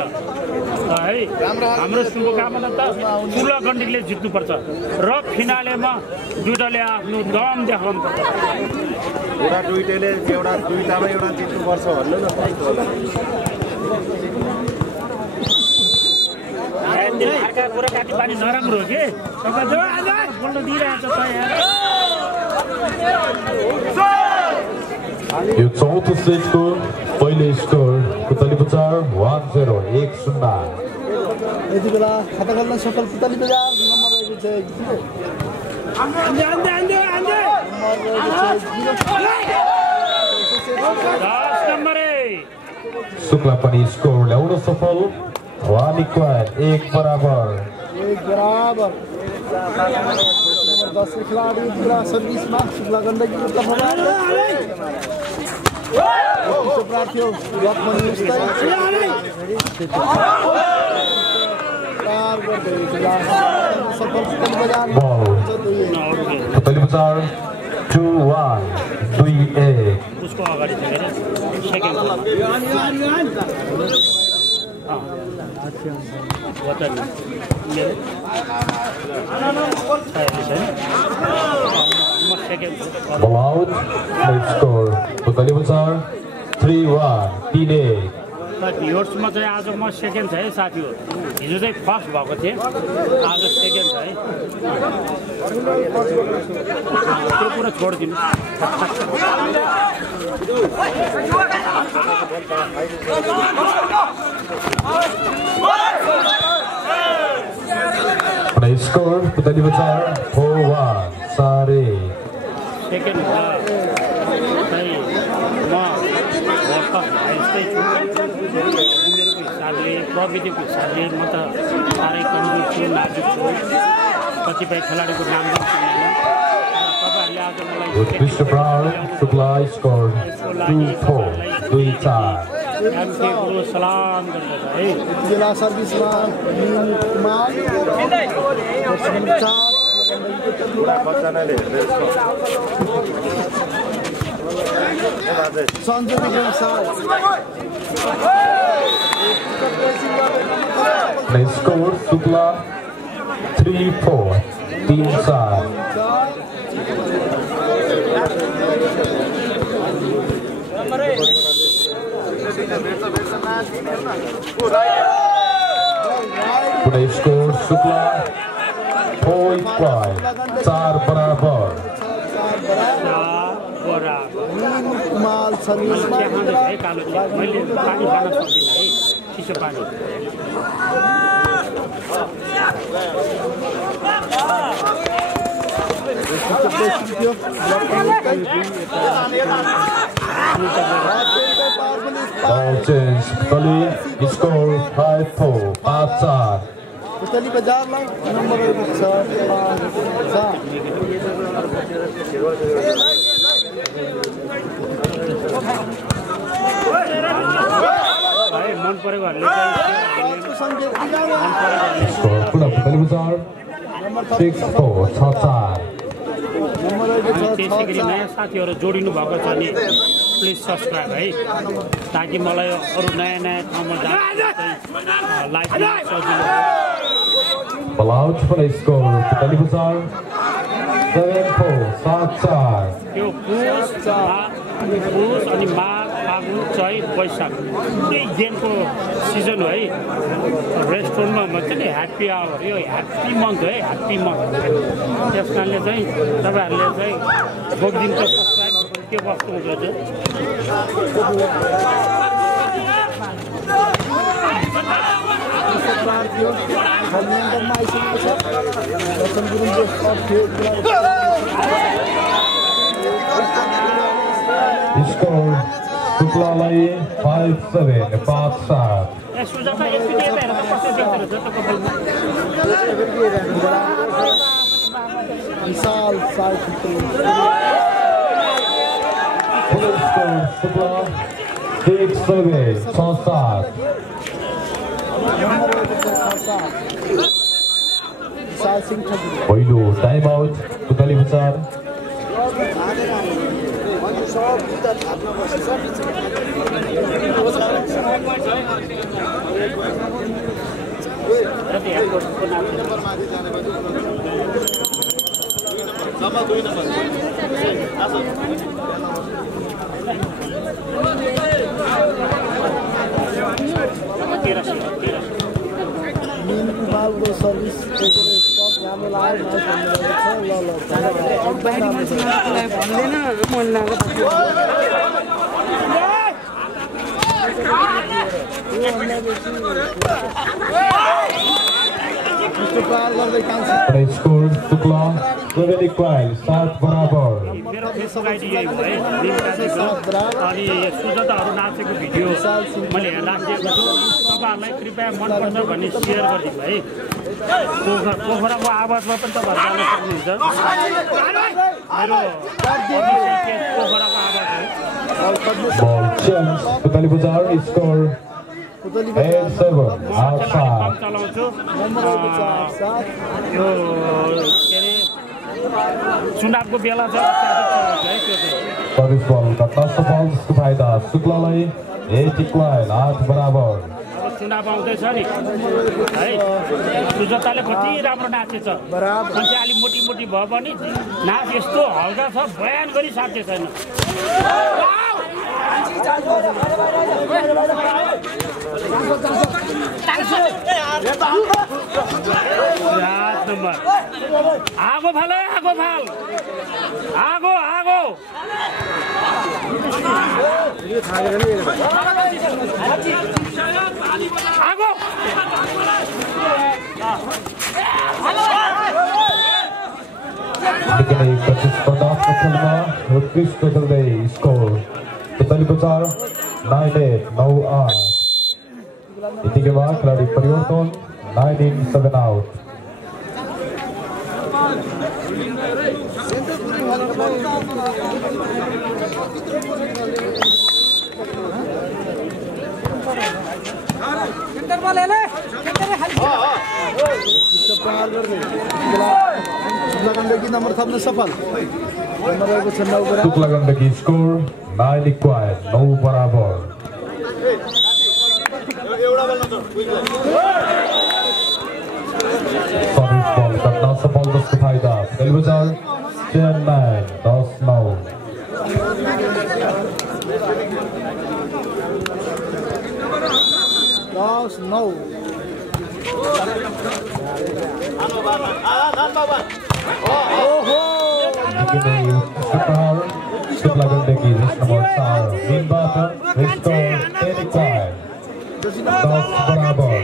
है हाम्रो शुभकामना त शुक्ला गण्डकीले जित्नुपर्छ र फिनालेमा दुईटाले आफ्नो दम देखाउनुपर्छ एउटा दुईटाले दुईटामा एउटा जित्नुपर्छ भन्नु न कुराकाटी पानी नराम्रो हो कि बोल्न दिइरहेको छ यो चौथो सेटको पहिलो स्कोर पुतली बजार 1-0 1-0 यति बेला खाता खोल्न सफल पुतली बजार नम्बर रहेको छ शुक्ला पनि स्कोर ल्याउन सफल 1 बराबर नम्बर 10 को खिलाडी पूरा सर्भिसमा शुक्ला गण्डकीको तर्फबाट प्रार्थी हो पुतली बजार 2-1 2-1 उसको अगाडि थियो अरे second Ball out, late score. Puttali Bazar 3-1 3-8. भ्युअर्समा चाहिँ आज म सेकेन्ड छ है साथी हो हिजो चाहिँ फर्स्ट भएको थिएँ आज सेकेन्ड छ है त्यो कुरा छोडिदिनु Play score Puttali Bazar 4-1 Sare. Second चाहिँ म उमेरको हिसाबले प्रविधिको हिसाबले म त साह्रै कमजोर छु नाजुक छु कतिपय खेलाडीको नाम पनि चिन्दैन तपाईँहरूले आज मलाई Mr. Brown supply score 2-4 2-4. एमकेको सलाम गर्दछ है जिल्ला सर्भिसमा Play score Shukla 3-4 3-4. Play score Shukla 4-5 4 बराबर. कुमाल सर्भिसमा है कालो मैले पानी खान सक्दिनँ है चिसो पानी Ball change Puttali score 5-4 5-4. पुतली बजारलाई नम्बर 6 मन परेकोहरूले Puttali Bazar 6-4 6-4. त्यसै गरी नयाँ साथीहरू जोडिनु भएको छ नि प्लिज सब्सक्राइब है ताकि मलाई अरू नयाँ नयाँ ठाउँमा जान लाइभ सजिलो Ball out for a score Puttali Bazar 7-4 7-4. यो पुस अनि माघ चैत वैशाख दुई दिनको सिजन हो है रेस्टुरेन्टमा भन्छ नि ह्याप्पी आवर यो ह्याप्पी मन्थ है ह्याप्पी मन्थ त्यस कारणले चाहिँ तपाईँहरूले चाहिँ बोक्दिनको सब्सक्राइब के वस्तु हुँदैछ Score Suklaलाई 5-7 5-7 सुजाता एकचोटि यता हेरेर कसरी देख्दो रहेछ त कपालमा विशाल साल Full score Sukla 6-7 6-7 Vishal Singh पहिलो टाइम आउट पुतली बजार सर्भिस राम्रो लाग्यो स्कोर Sukla 7 बराबर मेरो फेसबुक आइडी यही हो है अनि सुजाताहरू नाचेको भिडियो मैले राखिदिएको छु तपाईँहरूलाई कृपया मनपर्छ भन्ने सेयर गरिदिनु है पोखराको आवाजमा पनि तपाईँहरू जान सक्नुहुन्छ मेरो पोखराको आवाज हो Ball chance पुतली बजार स्कोर 8-7 outside चलाउँछु यो के अरे चुनावको बेला चाहिँ सर्भिस बल कटलास्ट बल जसको फाइदा शुक्लालाई 8 बराबर चुनाव आउँदैछ नि है सुजाताले कति राम्रो नाचेछ मान्छे अलि मोटी मोटी भयो पनि नाच यस्तो हल्का छ बयान गरी साध्य छैन आगो फाल आगो फाल आगो आगो आगो प्रतिस्पर्धात्मक खेलमा उत्कृष्ट खेल्दै स्कोर पुतली बजार 9-8 यतिकैमा खेलाडी परिवर्तन 9 in 7 out गण्डकी नम्बर थप्न सफल शुक्ला गण्डकी स्कोर 9 equal 9 बराबर सर्भिस बल कट्ना सफल जसको फाइदा पुतली बजार 10-9 शुक्ला गण्डकी जस नम्बर 4 मिनबाट स्कोर 10 equal 10 बराबर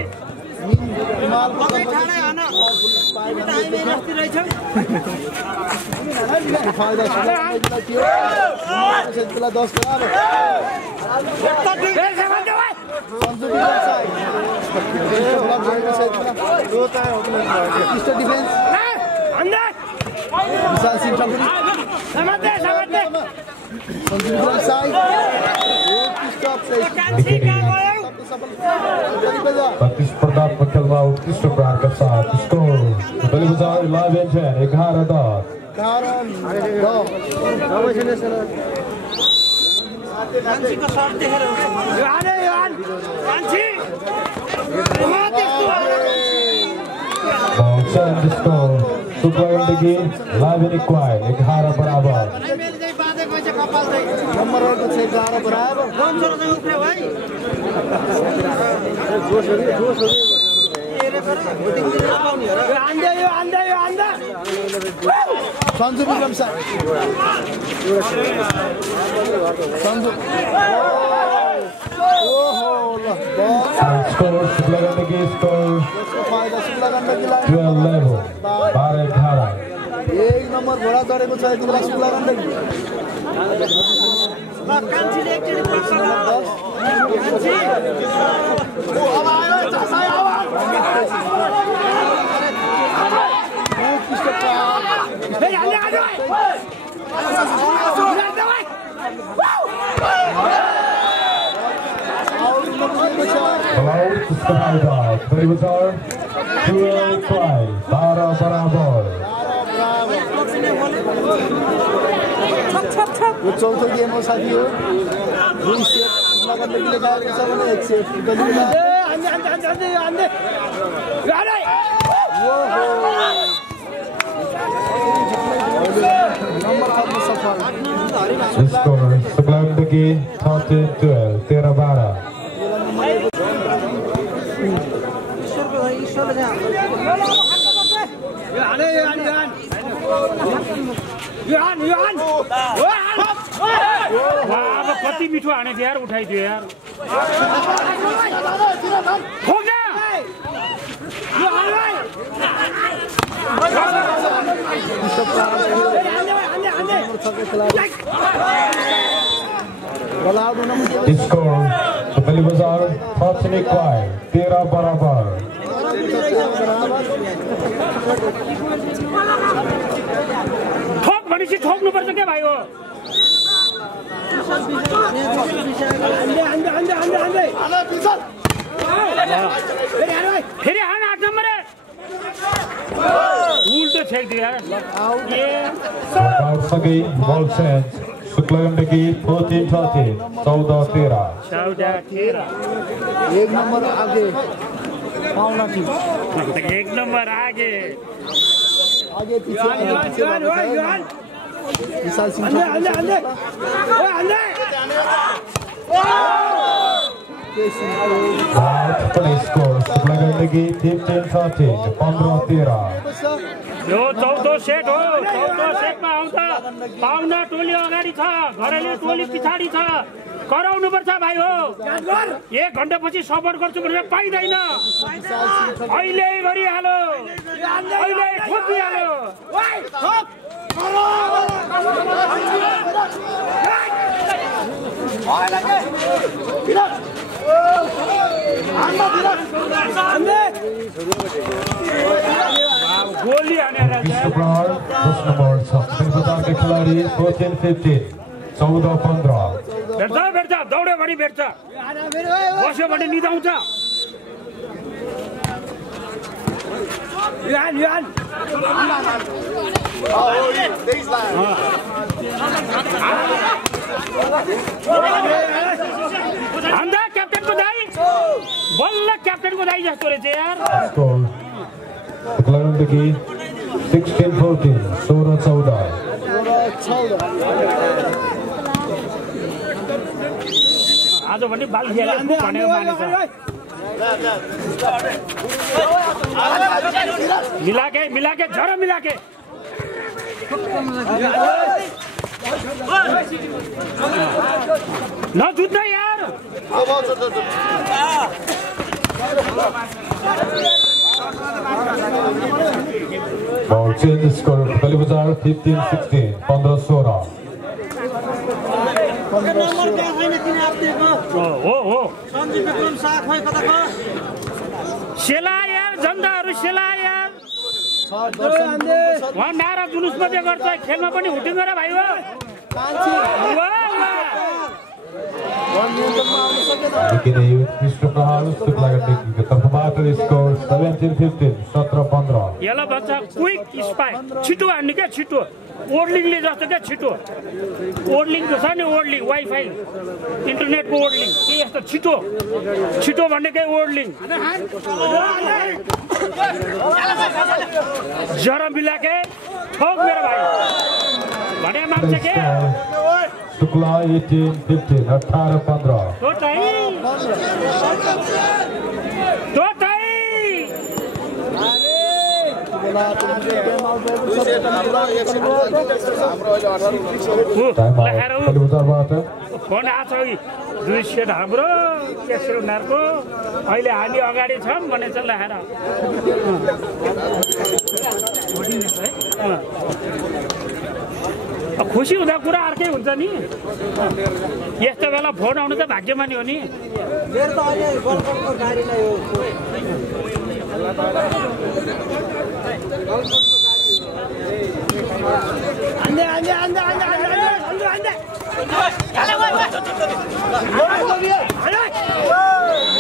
फाइदा 10 विशाल सिंह प्रतिस्पर्धात्मक खेलमा उत्कृष्ट प्रहारका साथ स्कोर पुतली बजार 11-10 शुक्ला गण्डकी 11 equal 11 बराबर नम्बर रहेको छ 11 बराबर सन्जु विक्रम सर सन्जु ओहो ल Score Shukla Gandhi score फाइदा शुक्ला गण्डकीलाई 12 level 12-18 एक नम्बर घोडा चढेको छ यति बेला शुक्ला गण्डकी कान्छीले एकचोटी पक्का कान्छी ओ अब आयो चासा अब फेरि हाल्ने आज Hello, to sky dive. Very bizarre. 12-5. Barabar. यो चौथो गेम हो साथी हो दुई सेट शुक्ला गण्डकीले गाएको छ भने एक सेट गण्डकीले नम्बर खत्म सफल The score Shukla Gandhi 13-12. 13-12. अब कति मिठो हाने थियो यार उठाइदियो यार The score Bali Bazaar 13-5. 13-12. ठोक भनेपछि ठोक्नुपर्छ क्या भाइ हो फेरि हान 8 नम्बर उल्टो छेक्दियो यार Out again, ball change. Shukla Gandhi 14-13. 14-13. 14-13 एक नम्बर आगे पाउना टीम एक नम्बर आगे आगे पीछे Vishal Singh Play score Shukla Gandhi 15-13. 15-13. यो चौथो सेट हो चौथो सेटमा आउँछ पाउना टोली अगाडि छ घरेलु टोली पछाडि छ कराउनु पर्छ भाइ हो 1 घण्टापछि सपोर्ट गर्छु भनेर पाइदैन अहिले गरिहालो अहिले ठोकिहालो गोली हानेर First number Bali के खिलाड़ी 14-15. 14-15. भेट्छ दौड्यो भने भेट्छ बस्यो भने निदाउँछ भन्दा क्याप्टेनको दाइ बल्ल क्याप्टेनको दाइ जस्तो रहेछ यार Score Shukla Gandhi 16-14. 16-14. आज भने बाल खेले भनेको मानेछ मिलाके झर मिलाके नजुत्न यार Ball change score Bali Bazaar 15-16. 15-16. हो सेला यार जनताहरू सेला यार उहाँ नारा जुलुस मात्रै गर्छ खेलमा पनि हुटिङ गर भाइ हो लेकिन विष्णु प्रहार शुक्ला गण्डकी की तरफबाट स्कोर 17-15. 17-15. यसलाई भन्छ क्विक स्पाइक छिटो हान्ने क्या छिटो ओर्लिङले जस्तो क्या छिटो ओर्लिङको छ नि ओर्लिङ वाइफाई इन्टरनेटको ओर्लिङ के यस्तो छिटो भनेकै ओर्लिङ जरा मिलाके ठोक मेरो भाइ भने मान्छ के शुक्ला 18-15 18-15 फोन आएको छ कि 2 सेट हाम्रो 1 सेट उनीहरूको अहिले हामी अगाडि छौँ भने चाहिँ लेखेर खुसी हुँदा कुरा अर्कै हुन्छ नि यस्तो बेला फोन आउनु त भाग्यमानी हो नि मेरो त अहिले गलकोटको गाडीलाई हो आन्दे आन्दे आन्दे आन्दे आन्दे आन्दे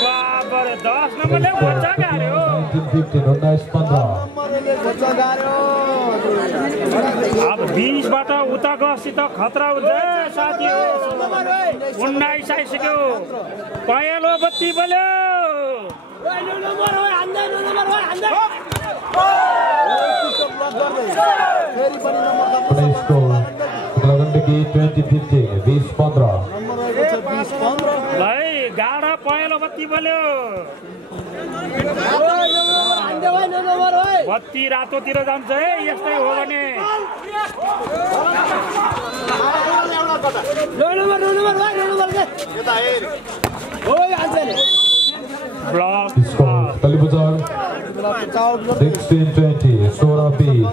बाबर 10 नम्बरले बच्चा गाड्यो 19-15 अब 20 बाट उता गसी त खतरा हुन्छ साथी हो 19 आइसक्यो पहेँलो बत्ती बल्यो गाडा पहेँलो बत्ती बल्यो बत्ती रातोतिर जान्छ है यस्तै हो भने ब्लक 16-20 16-20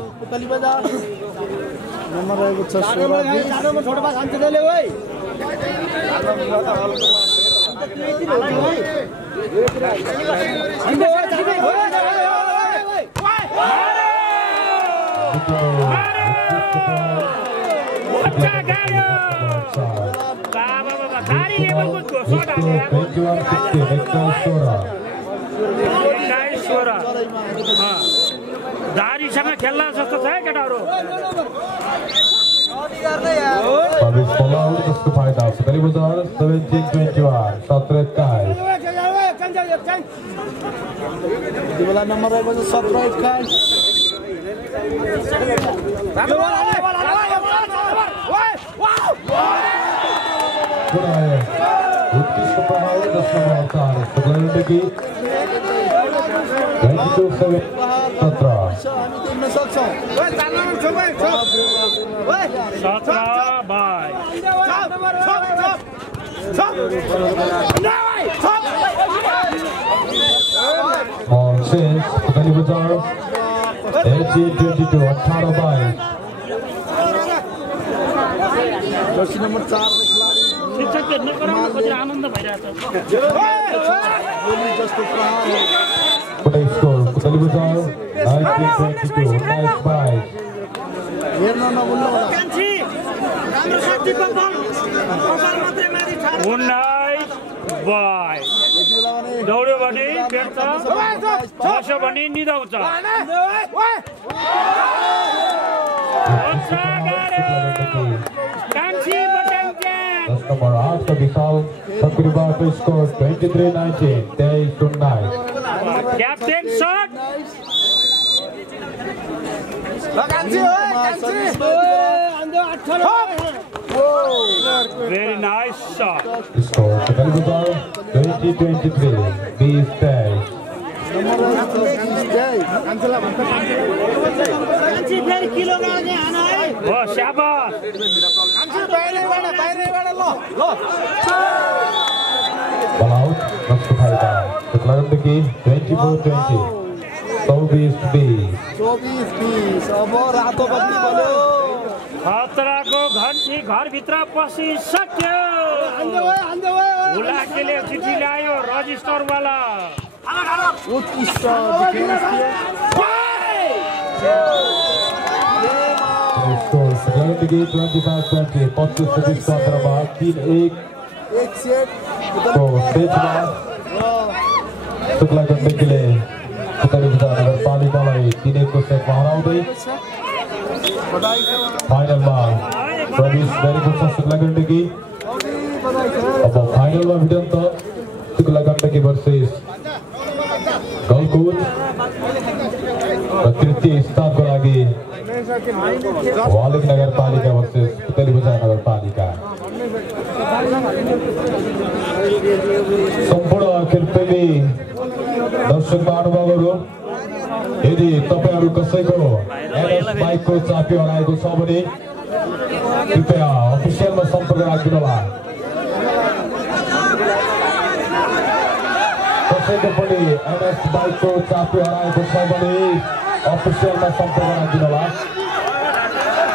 नम्बर रहेको छ 16-20 छोटो पास हान्छ त्यसले ओइ दारीसँग खेल्ला जस्तो छ है केटाहरू जसको फाइदा आउँछ कहिले बजार 17-21 17-21 बेला नम्बर रहेको छ 17-21 जर्सी नम्बर 4 शिक्षकले नगराउनु खोजेर आनन्द भइरहेछ जस्तो हेर्न नभुल्नु दौड्यो भने भेट्छ बस्यो भने निदाउँछ Number 8 का विशाल सक्रिबा को score 23-19 23-9 captain shot very nice shot score 20-23 20-23 ओ शाबाश Ball out, next फायदा गण्डकी 24-20 24-20 अब रातो बत्ती बल्यो खतराको घन्टी घरभित्र पसिसक्यो हुलाकेले चिठी ल्यायो रजिस्टरवाला उत्कृष्ट गण्डकी 25-20 25 सत्रहमा 3-1 एक सेट को स्टेजमा शुक्ला गण्डकीले नगरपालिकालाई 3-1 को सेटमा हराउँदै फाइनलमा प्रवेश गरेको छ शुक्ला गण्डकी अब फाइनलमा भिडन्त शुक्ला गण्डकी वर्सेस गलकुट र तृतीय स्थानको लागि वालिक नगरपालिका वर्सेस पुतली बजार नगरपालिका सम्पूर्ण खेलप्रेमी दर्शक महानुभावहरू, यदि तपाईहरु कसैको एनएस बाइकको चाबी हराएको छ भने कृपया अफिसियलमा सम्पर्क राखिदिनुहोला। कसैको पनि एनएस बाइकको चाबी हराएको छ भने अफिसियलमा सम्पर्क राखिदिनुहोला।